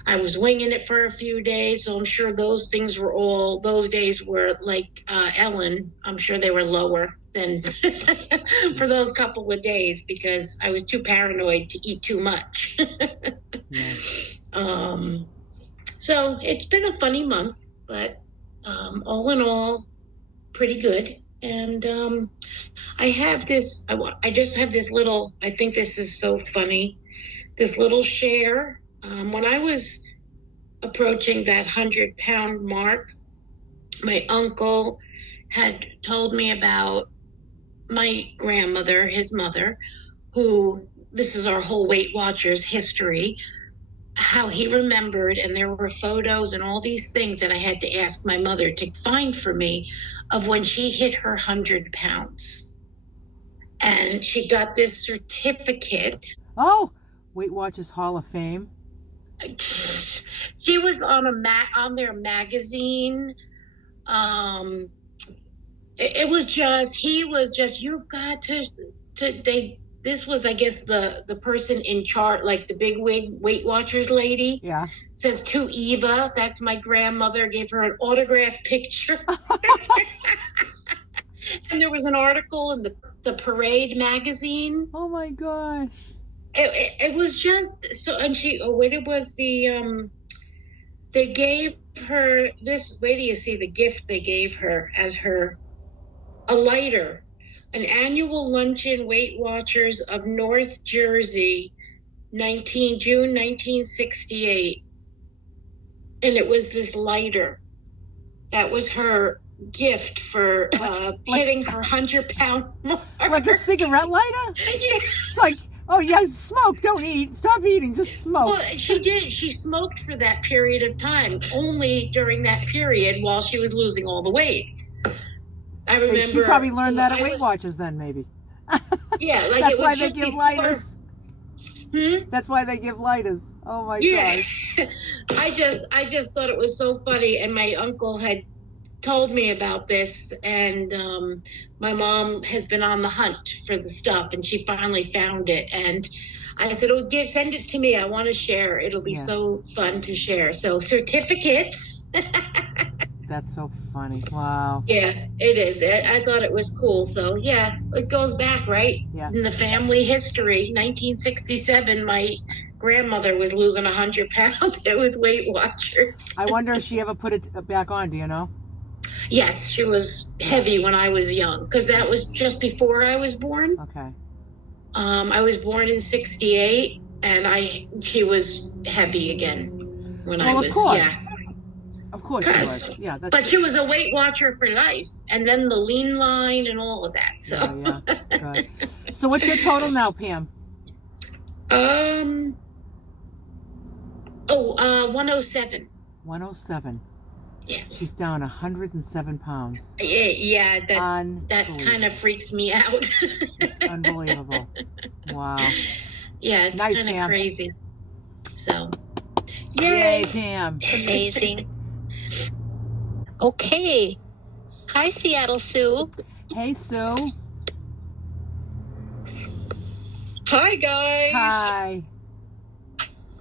I was winging it for a few days, so I'm sure those days were like Ellen. I'm sure they were lower than for those couple of days because I was too paranoid to eat too much. Yeah. So it's been a funny month, but all in all, pretty good. And I just have this little, I think this is so funny, this little share. When I was approaching that 100-pound mark, my uncle had told me about my grandmother, his mother, who, this is our whole Weight Watchers history, how he remembered, and there were photos and all these things that I had to ask my mother to find for me of when she hit her 100 pounds. And she got this certificate. Oh, Weight Watchers Hall of Fame. She was on their magazine. It was just, he was just, you've got to this was, I guess, the person in charge, like the big wig Weight Watchers lady. Yeah. Says to Eva, that's my grandmother, gave her an autographed picture. And there was an article in the Parade magazine. Oh my gosh. It was just so, and it was they gave her this, wait till you see the gift they gave her as a lighter. An annual luncheon, Weight Watchers of North Jersey, June 1968. And it was this lighter. That was her gift for hitting her 100-pound mark. Like a cigarette lighter? Yeah. It's like, oh yeah, smoke, don't eat, stop eating, just smoke. Well, she did. She smoked for that period of time, only during that period while she was losing all the weight. I remember. She probably learned that at Weight Watchers then, maybe. Yeah, like that's it was why just they give before. lighters. Hmm? That's why they give lighters. Oh my gosh. I just thought it was so funny, and my uncle had told me about this, and my mom has been on the hunt for the stuff, and she finally found it, and I said, "Oh, send it to me. I want to share. It'll be so fun to share." So certificates. That's so funny. Wow. Yeah, it is. I thought it was cool. So yeah, it goes back, right? Yeah. In the family history, 1967, my grandmother was losing 100 pounds with Weight Watchers. I wonder if she ever put it back on, do you know? Yes, she was heavy when I was young, because that was just before I was born. Okay. I was born in 68, and she was heavy again when I was, of course. yeah. Of course she was. Yeah, but she was a Weight Watcher for life, and then the lean line and all of that. So yeah. Good. So what's your total now, Pam? 107. 107. Yeah. She's down 107 pounds. Yeah, that kind of freaks me out. It's unbelievable. Wow. Yeah, it's Nice, kind of Pam. crazy. So, Yay, Pam. Amazing. Okay. Hi, Seattle Sue. Hey, Sue. Hi, guys. Hi.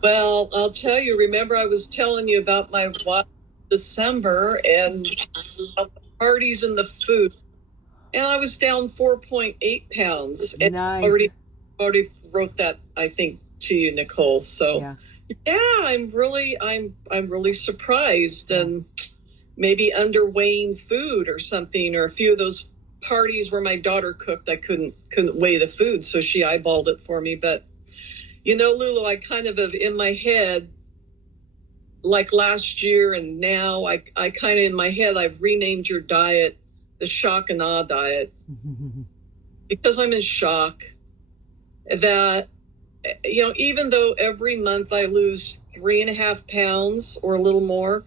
Well, I'll tell you, remember I was telling you about my wild December and about the parties and the food. And I was down 4.8 pounds. And Nice. already wrote that, I think, to you, Nicole. So yeah, I'm really surprised, and maybe underweighing food or something, or a few of those parties where my daughter cooked, I couldn't weigh the food, so she eyeballed it for me. But you know, Lulu, I kind of have in my head, like last year and now, I kind of in my head, I've renamed your diet the shock and awe diet because I'm in shock that, you know, even though every month I lose 3.5 pounds or a little more,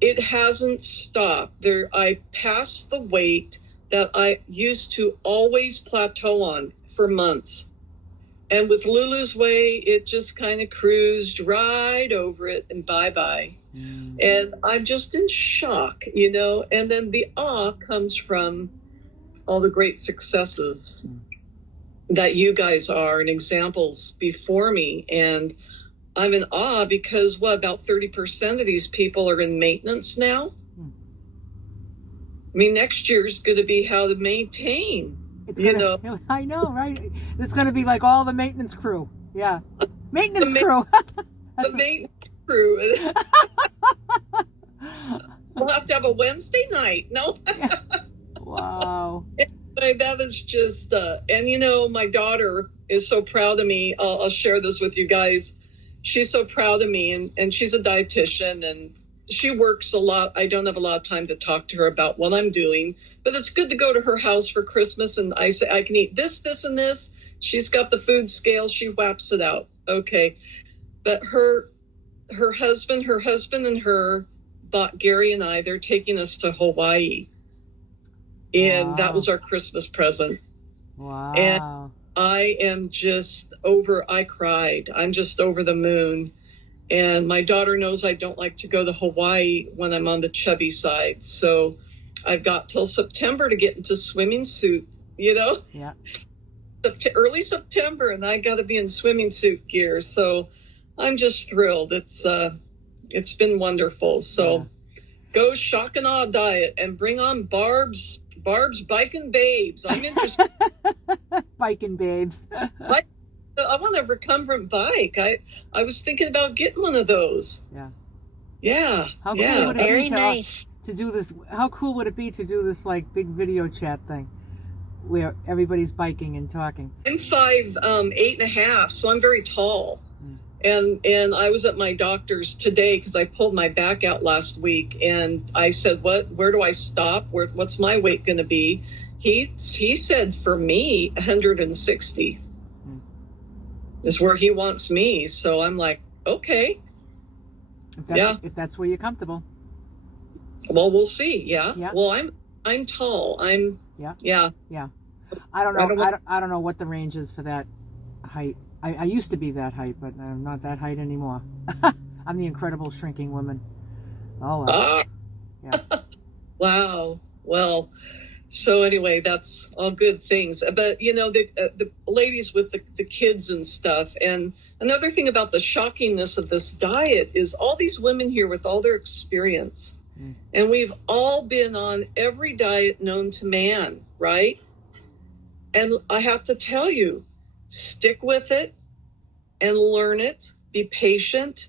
it hasn't stopped. I passed the weight that I used to always plateau on for months. And with Lulu's Way, it just kind of cruised right over it and bye-bye. And I'm just in shock, you know. And then the awe comes from all the great successes that you guys are and examples before me. And I'm in awe because, about 30% of these people are in maintenance now? I mean, next year's going to be how to maintain. I know, right? It's going to be like all the maintenance crew. Yeah. Maintenance crew. The maintenance crew. We'll have to have a Wednesday night. No? Wow. Anyway, that is just, and you know, my daughter is so proud of me. I'll share this with you guys. She's so proud of me, and she's a dietitian, and she works a lot. I don't have a lot of time to talk to her about what I'm doing, but it's good to go to her house for Christmas, and I say, I can eat this, this, and this. She's got the food scale. She whaps it out. Okay. But her husband and her bought Gary and I, they're taking us to Hawaii. And that was our Christmas present. Wow. And I am just I cried. I'm just over the moon. And my daughter knows I don't like to go to Hawaii when I'm on the chubby side. So I've got till September to get into swimming suit, you know? Yeah. Early September, and I got to be in swimming suit gear. So I'm just thrilled. It's been wonderful. So go shock and awe diet and bring on Barb's Biking Babes. I'm interested. Biking Babes. I want a recumbent bike. I was thinking about getting one of those. Yeah. How cool would it Very be nice to do this? How cool would it be to do this like big video chat thing where everybody's biking and talking? I'm 5'8.5", so I'm very tall. And I was at my doctor's today because I pulled my back out last week, and I said, where do I stop? What's my weight going to be? He said for me 160 is where he wants me. So I'm like, okay. If that's where you're comfortable. Well, we'll see. Yeah. Well, I'm tall. Yeah. I don't know what the range is for that height. I used to be that height, but I'm not that height anymore. I'm the incredible shrinking woman. Oh, well. Wow. Well, so anyway, that's all good things. But, you know, the ladies with the kids and stuff. And another thing about the shockingness of this diet is all these women here with all their experience. And we've all been on every diet known to man, right? And I have to tell you, stick with it and learn it. Be patient.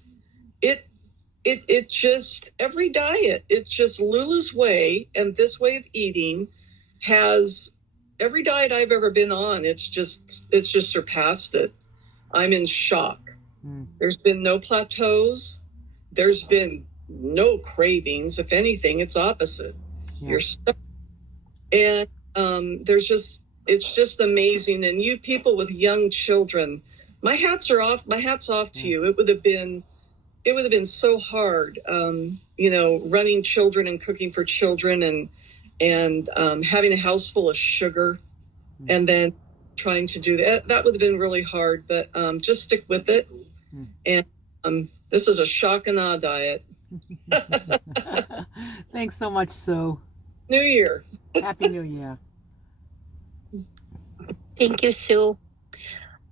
It just, every diet, it's just Lulu's Way, and this way of eating has every diet I've ever been on. It's just surpassed it. I'm in shock. There's been no plateaus. There's been no cravings. If anything, it's opposite. You're stuck. And it's just amazing. And you people with young children, my hat's off to you. It would have been it would have been so hard, running children and cooking for children and having a house full of sugar and then trying to do that. That would have been really hard, but just stick with it. And this is a shock and awe diet. Thanks so much, Sue. New Year. Happy New Year. Thank you, Sue.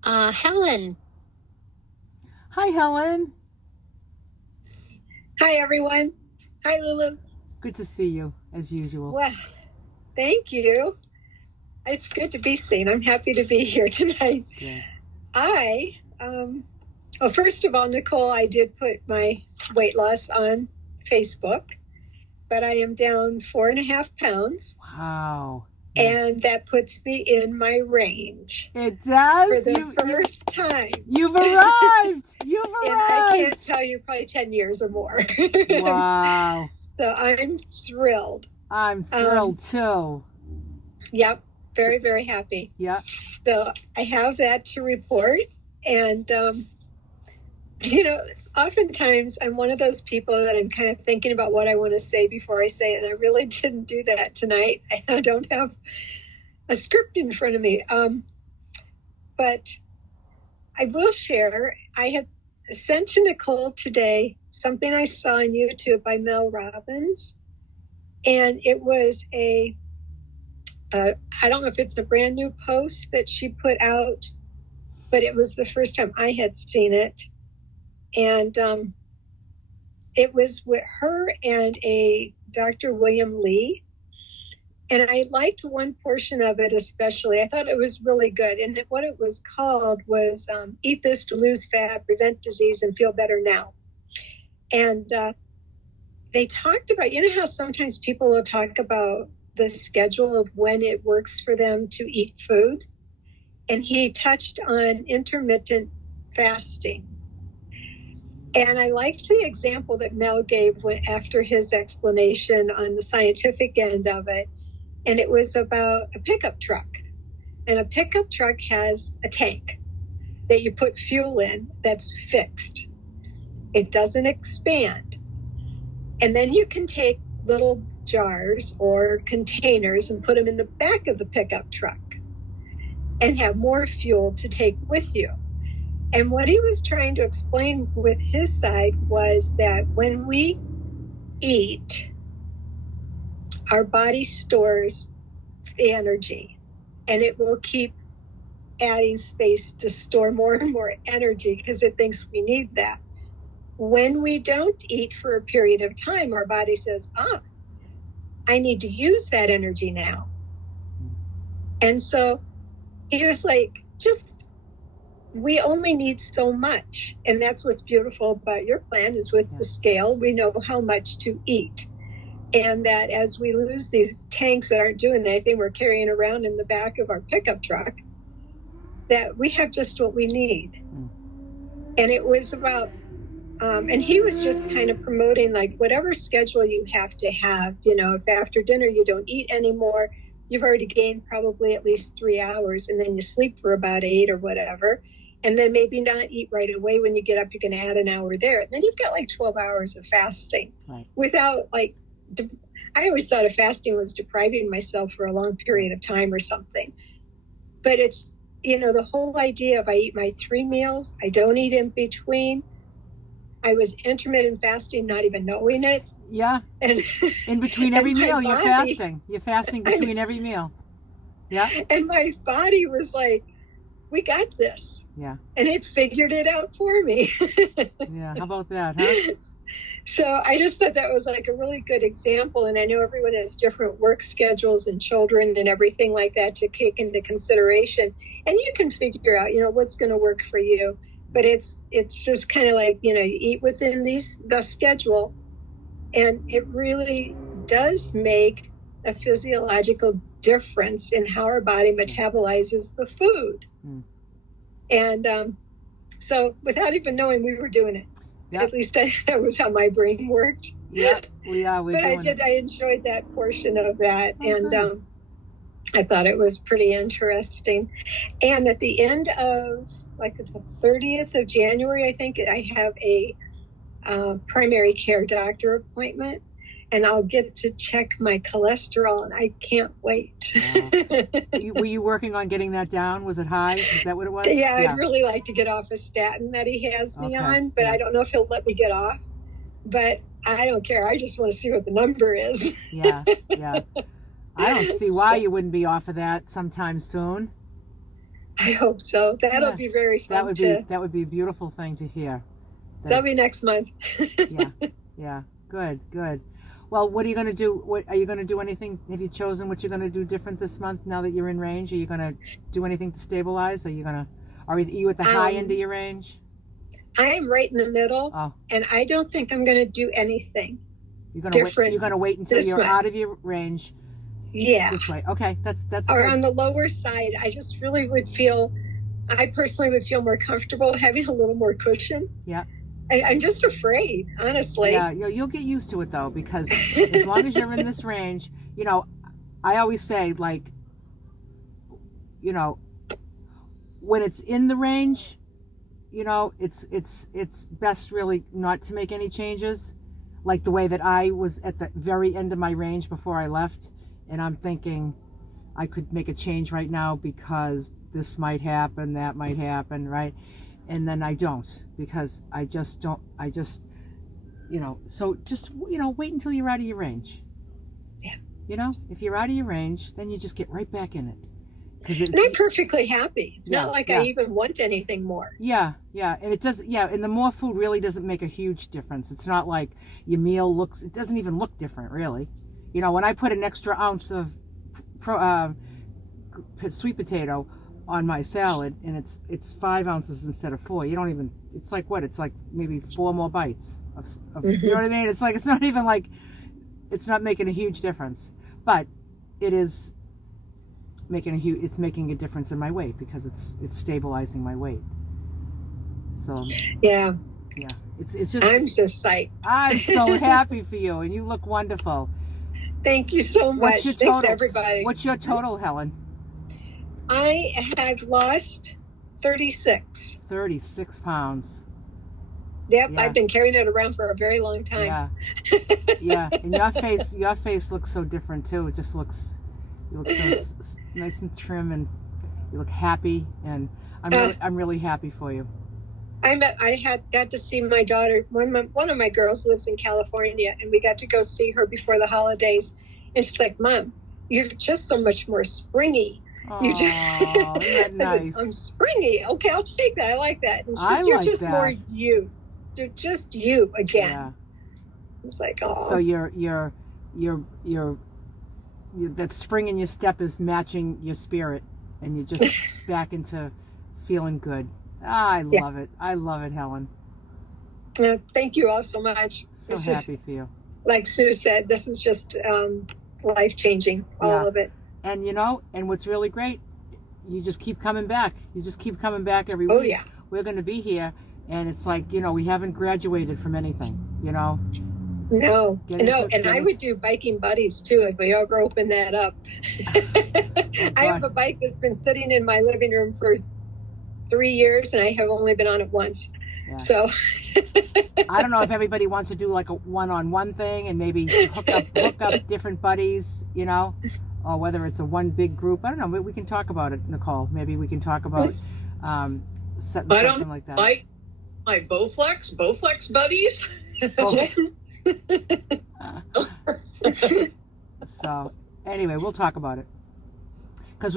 Helen. Hi, Helen. Hi, everyone. Hi, Lulu. Good to see you, as usual. Well, thank you. It's good to be seen. I'm happy to be here tonight. Yeah. First of all, Nicole, I did put my weight loss on Facebook, but I am down 4.5 pounds. Wow. And that puts me in my range. It does? For the first time. You've arrived! You've arrived! And I can't tell you, probably 10 years or more. Wow. So I'm thrilled. I'm thrilled too. Yep. Very, very happy. Yeah. So I have that to report. And, oftentimes I'm one of those people that I'm kind of thinking about what I want to say before I say it. And I really didn't do that tonight. I don't have a script in front of me. But I will share. I had sent to Nicole today something I saw on YouTube by Mel Robbins. And it was I don't know if it's a brand new post that she put out, but it was the first time I had seen it. And it was with her and a Dr. William Lee. And I liked one portion of it especially. I thought it was really good. And what it was called was Eat This to Lose Fat, Prevent Disease, and Feel Better Now. And they talked about, how sometimes people will talk about the schedule of when it works for them to eat food. And he touched on intermittent fasting. And I liked the example that Mel gave after his explanation on the scientific end of it. And it was about a pickup truck. And a pickup truck has a tank that you put fuel in that's fixed. It doesn't expand. And then you can take little jars or containers and put them in the back of the pickup truck and have more fuel to take with you. And what he was trying to explain with his side was that when we eat, our body stores the energy, and it will keep adding space to store more and more energy because it thinks we need that. When we don't eat for a period of time, our body says, I need to use that energy now. And so he was like, we only need so much. And that's what's beautiful about your plan is with the scale, we know how much to eat. And that as we lose these tanks that aren't doing anything, we're carrying around in the back of our pickup truck, that we have just what we need. And it was about, and he was just kind of promoting like whatever schedule you have to have, if after dinner you don't eat anymore, you've already gained probably at least 3 hours, and then you sleep for about 8 or whatever. And then maybe not eat right away. When you get up, you can add an hour there. And then you've got like 12 hours of fasting without I always thought of fasting was depriving myself for a long period of time or something. But it's, the whole idea of I eat my 3 meals, I don't eat in between. I was intermittent fasting, not even knowing it. Yeah. And in between every meal, you're fasting. You're fasting between every meal. Yeah. And my body was like, we got this. Yeah. And it figured it out for me. Yeah. How about that, huh? So I just thought that was like a really good example. And I know everyone has different work schedules and children and everything like that to take into consideration. And you can figure out, what's going to work for you. But it's just kind of like, you eat within the schedule. And it really does make a physiological difference in how our body metabolizes the food. And so without even knowing we were doing it, at least that was how my brain worked. Yeah, we are. But I enjoyed that portion of that. And I thought it was pretty interesting. And at the end of the 30th of January, I think I have a primary care doctor appointment, and I'll get to check my cholesterol, and I can't wait. Were you working on getting that down? Was it high? Is that what it was? Yeah, I'd really like to get off a statin that he has me on, but I don't know if he'll let me get off. But I don't care. I just want to see what the number is. Yeah. I don't see why you wouldn't be off of that sometime soon. I hope so. That'll be very fun. That would be a beautiful thing to hear. That'll be next month. Yeah. Good. Well, what are you going to do? Are you going to do anything? Have you chosen what you're going to do different this month now that you're in range? Are you going to do anything to stabilize? Are you at the high end of your range? I am right in the middle, and I don't think I'm going to do anything different. You're going to wait until you're out of your range. Yeah. This way. Okay, that's or good. On the lower side. I just really I personally would feel more comfortable having a little more cushion. Yeah. I'm just afraid, honestly. Yeah, you'll get used to it though, because as long as you're in this range, I always say, like, when it's in the range, it's best really not to make any changes, like the way that I was at the very end of my range before I left, and I'm thinking I could make a change right now because this might happen, that might happen, right? And then I don't, because so just wait until you're out of your range. Yeah. If you're out of your range, then you just get right back in it. And I'm perfectly happy. It's not like I even want anything more. Yeah. And it does. Yeah. And the more food really doesn't make a huge difference. It's not like your meal it doesn't even look different, really. When I put an extra ounce of sweet potato on my salad, and it's 5 ounces instead of 4. You don't even. It's like what? It's like maybe 4 more bites of you know what I mean? It's like, it's not even like, it's not making a huge difference, but it is making a difference in my weight, because it's stabilizing my weight. So yeah, it's just, I'm just psyched. I'm so happy for you, and you look wonderful. Thank you so much. Thanks, everybody. What's your total, Helen? I have lost 36. 36 pounds. Yep, yeah. I've been carrying it around for a very long time. Yeah. And your face looks so different too. It just looks, you look so nice and trim, and you look happy, and I'm really happy for you. I got to see my daughter. One of my girls lives in California, and we got to go see her before the holidays. And she's like, "Mom, you're just so much more springy." Isn't that nice? I'm springy. Okay, I'll take that. I like that. And you're just that. More you. You're just you again. Yeah. It's like, oh. So you're that spring in your step is matching your spirit, and you're just back into feeling good. I love it. I love it, Helen. Thank you all so much. So happy for you. Like Sue said, this is just life-changing, all of it. And and what's really great, you just keep coming back. You just keep coming back every week. Oh, yeah. We're going to be here, and it's like, we haven't graduated from anything, No. And I would do biking buddies, too, if we ever open that up. I have a bike that's been sitting in my living room for 3 years, and I have only been on it once. Yeah. So I don't know if everybody wants to do like a one-on-one thing, and maybe hook up different buddies, or whether it's a one big group. I don't know. We can talk about it, Nicole. Maybe we can talk about something like that. Like my Bowflex buddies. So anyway, we'll talk about it, because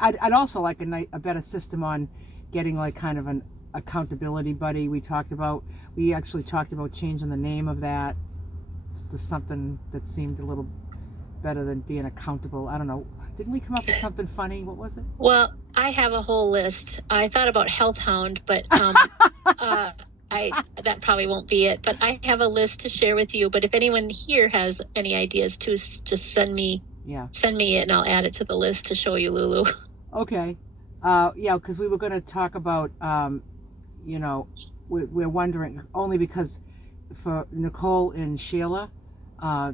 I'd also like a better system on getting like kind of an accountability buddy. We actually talked about changing the name of that to something that seemed a little better than being accountable. I don't know. Didn't we come up with something funny? What was it? Well, I have a whole list. I thought about Health Hound, but that probably won't be it. But I have a list to share with you. But if anyone here has any ideas too, just send me it, and I'll add it to the list to show you, Lulu. Okay. Because we were going to talk about, we're wondering, only because for Nicole and Sheila,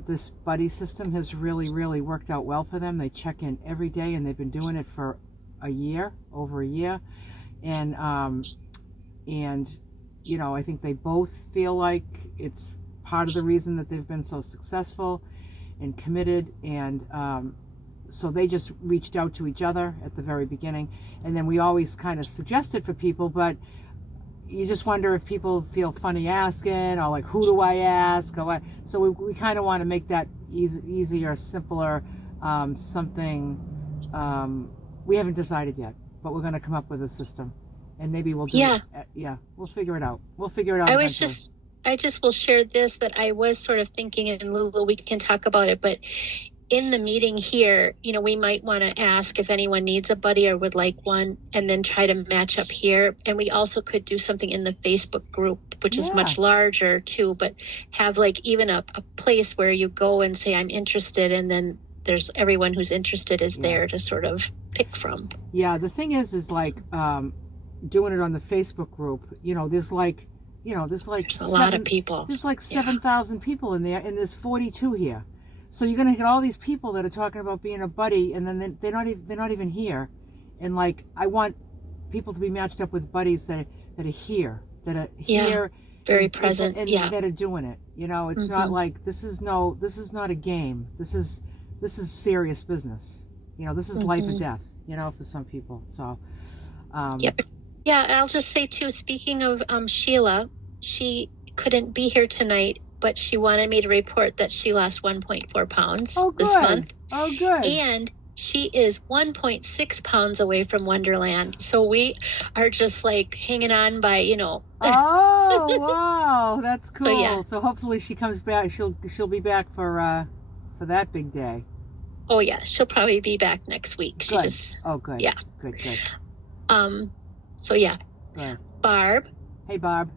this buddy system has really, really worked out well for them. They check in every day, and they've been doing it for over a year. And I think they both feel like it's part of the reason that they've been so successful and committed, and so they just reached out to each other at the very beginning, and then we always kind of suggested for people, but you just wonder if people feel funny asking, or like, who do I ask, or what? So we kind of want to make that easier, simpler, something. We haven't decided yet, but we're going to come up with a system, and maybe we'll do it. We'll figure it out. I just will share this, that I was sort of thinking, and Lulu, we can talk about it, but in the meeting here, we might want to ask if anyone needs a buddy or would like one, and then try to match up here. And we also could do something in the Facebook group, which is much larger too, but have like even a place where you go and say, I'm interested, and then there's everyone who's interested is there to sort of pick from. Yeah, the thing is like doing it on the Facebook group, there's like there's a lot of people. There's like 7,000 people in there, and there's 42 here. So you're gonna get all these people that are talking about being a buddy, and then they're not even here. And like, I want people to be matched up with buddies that are here, very present, and that are doing it. It's not like this is not a game. This is serious business. This is life or death. For some people. So. Yeah, I'll just say too, speaking of Sheila, she couldn't be here tonight, but she wanted me to report that she lost 1.4 pounds this month. Oh, good. And she is 1.6 pounds away from Wonderland. So we are just like hanging on by, Oh, wow. That's cool. So, yeah. So hopefully she comes back. She'll be back for that big day. Oh, yeah. She'll probably be back next week. Good. Good. Yeah. Good. So, yeah. Good. Barb. Hey, Barb.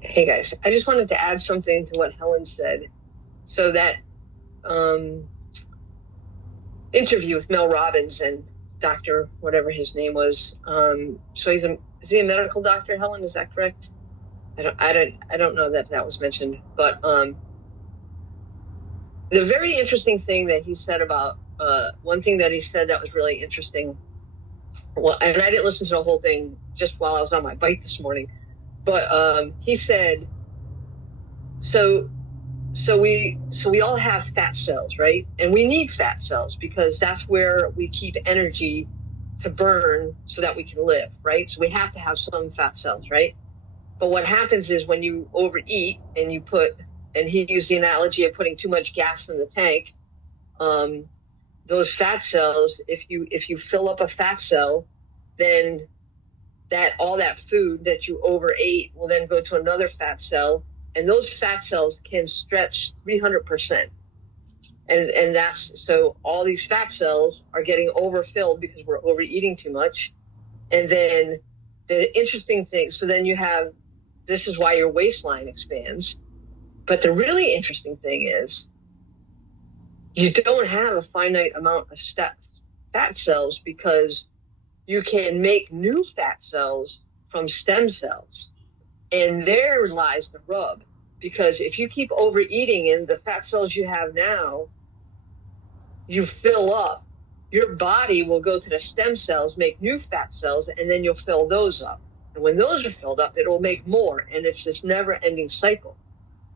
Hey, guys. I just wanted to add something to what Helen said. So that interview with Mel Robbins and Dr. whatever his name was. So is he a medical doctor, Helen? Is that correct? I don't know that was mentioned. But the very interesting thing that he said about one thing that he said that was really interesting. Well, and I didn't listen to the whole thing just while I was on my bike this morning, but he said, so we all have fat cells, right? And we need fat cells because that's where we keep energy to burn so that we can live, right? So we have to have some fat cells, right? But what happens is when you overeat and you and he used the analogy of putting too much gas in the tank, those fat cells, if you fill up a fat cell, then all that food that you overate will then go to another fat cell, and those fat cells can stretch 300%. And that's, so all these fat cells are getting overfilled because we're overeating too much. And then the interesting thing, so then you have, this is why your waistline expands. But the really interesting thing is, you don't have a finite amount of fat cells because you can make new fat cells from stem cells. And there lies the rub. Because if you keep overeating and the fat cells you have now, you fill up, your body will go to the stem cells, make new fat cells, and then you'll fill those up. And when those are filled up, it'll make more. And it's this never-ending cycle.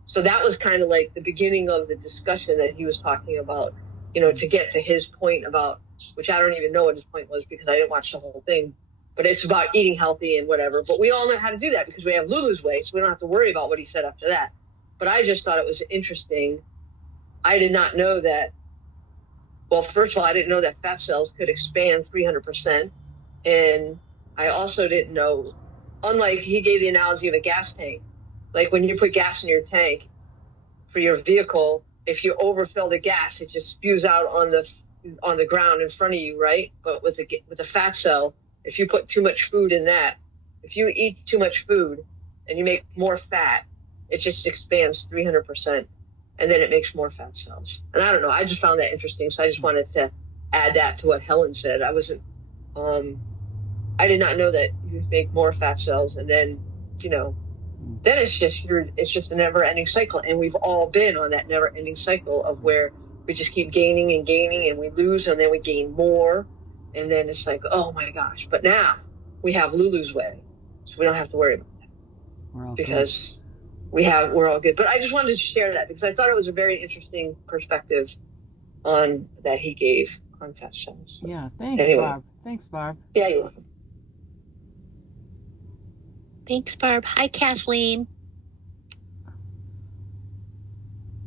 So that was kind of like the beginning of the discussion that he was talking about, to get to his point about, which I don't even know what his point was because I didn't watch the whole thing, but it's about eating healthy and whatever. But we all know how to do that because we have Lulu's Way, so we don't have to worry about what he said after that. But I just thought it was interesting. I did not know that. Well, first of all, I didn't know that fat cells could expand 300%. And I also didn't know, unlike he gave the analogy of a gas tank, like when you put gas in your tank for your vehicle, if you overfill the gas, it just spews out on the ground in front of you, right? But with the fat cell, if you put too much food in that, if you eat too much food and you make more fat, it just expands 300%, and then it makes more fat cells. And I don't know, I just found that interesting, so I just wanted to add that to what Helen said. I did not know that you make more fat cells, and then, then it's just a never-ending cycle, and we've all been on that never-ending cycle of where we just keep gaining and gaining, and we lose, and then we gain more, and then it's like, oh my gosh! But now we have Lulu's Way, So we don't have to worry about that. We're all because good. we're all good. But I just wanted to share that because I thought it was a very interesting perspective on that he gave on fat cells. Yeah, thanks, anyway. Barb. Thanks, Barb. Yeah, you're welcome. Thanks, Barb. Hi, Kathleen.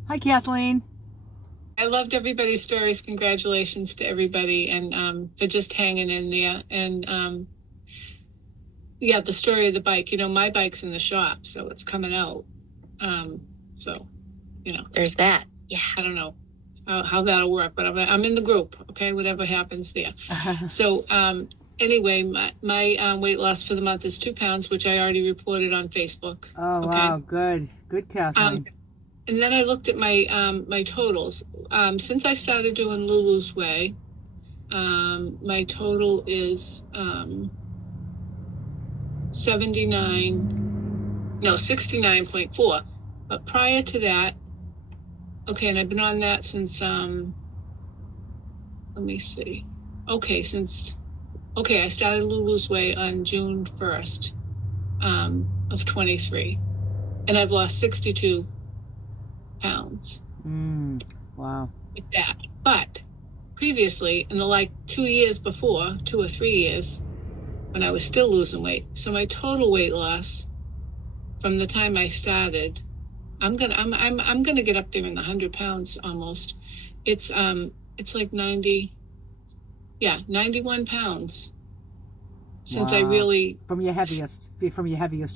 Hi, Kathleen. I loved everybody's stories. Congratulations to everybody and for just hanging in there. And yeah, the story of the bike, you know, my bike's in the shop, so it's coming out. So, you know. There's that. Yeah. I don't know how that'll work, but I'm in the group, okay, whatever happens there. So anyway, my weight loss for the month is 2 pounds, which I already reported on Facebook. Oh, okay? wow, good. Good, Kathleen. And then I looked at my my totals. Since I started doing Lulu's Way, my total is 69.4. But prior to that, okay, and I've been on that since let me see. Okay, I started Lulu's Way on June 1st of 23, and I've lost 62 pounds. Wow. With that. But previously, in the 2 years before, 2 or 3 years, when I was still losing weight, so my total weight loss from the time I started, I'm gonna get up there in the 100 pounds almost. It's like 91 pounds since I really from your heaviest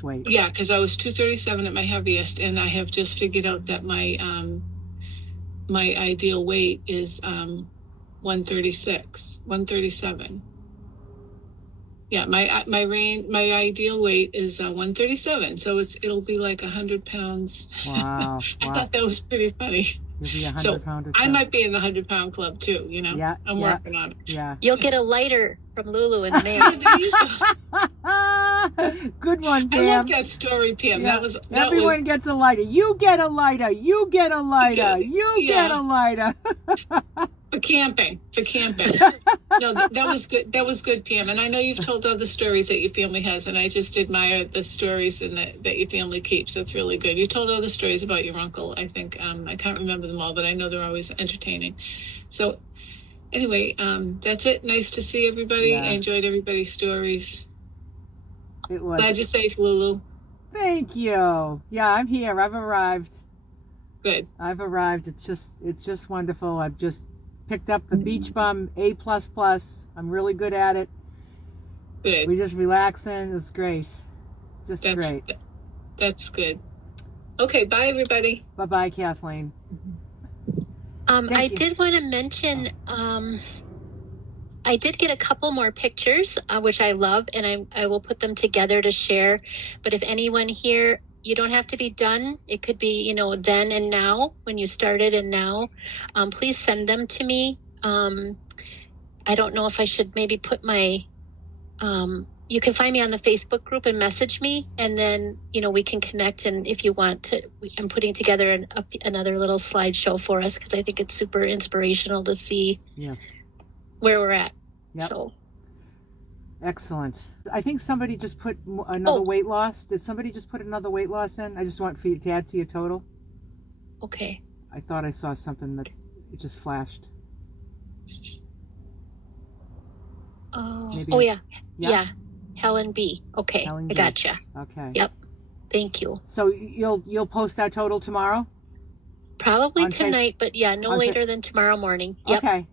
weight. Yeah, because I was 237 at my heaviest, and I have just figured out that my my ideal weight is 137. Yeah, my ideal weight is 137. So it'll be like 100 pounds. Wow. I thought that was pretty funny. You'll be 100 So pounder. I might be in the 100-pound club too. You know. Yeah. I'm working on it. Yeah. You'll get a lighter from Lulu in the mail. Good one, Pam. I love that story, Pam. Yeah. That Everyone gets a lighter. You get a lighter. You get a lighter. You get a lighter. For camping. No, that was good. That was good, Pam. And I know you've told other stories that your family has, and I just admire the stories that your family keeps. That's really good. You told other stories about your uncle, I think. I can't remember them all, but I know they're always entertaining. So anyway, that's it. Nice to see everybody. Yeah. I enjoyed everybody's stories. It was. Glad you're safe, Lulu. Thank you. Yeah, I'm here. I've arrived. Good. I've arrived. It's just wonderful. I've just picked up the Beach Bum A++. I'm really good at it. Good. We're just relaxing. It's great. Just great. That's good. Okay, bye everybody. Bye-bye, Kathleen. I did want to mention, I did get a couple more pictures, which I love, and I will put them together to share. But if anyone here, you don't have to be done. It could be, you know, then and now, when you started and now. Please send them to me. I don't know if I should maybe put my, you can find me on the Facebook group and message me, and then, you know, we can connect. And if you want to, I'm putting together another little slideshow for us, because I think it's super inspirational to see where we're at. Yep. So. Excellent. I think somebody just put another weight loss. Did somebody just put another weight loss in? I just want for you to add to your total. Okay. I thought I saw something it just flashed. Oh yeah. Helen B. Okay, I gotcha. Okay. Yep. Thank you. So you'll post that total tomorrow? Probably tonight, but yeah, no later than tomorrow morning. Yep. Okay.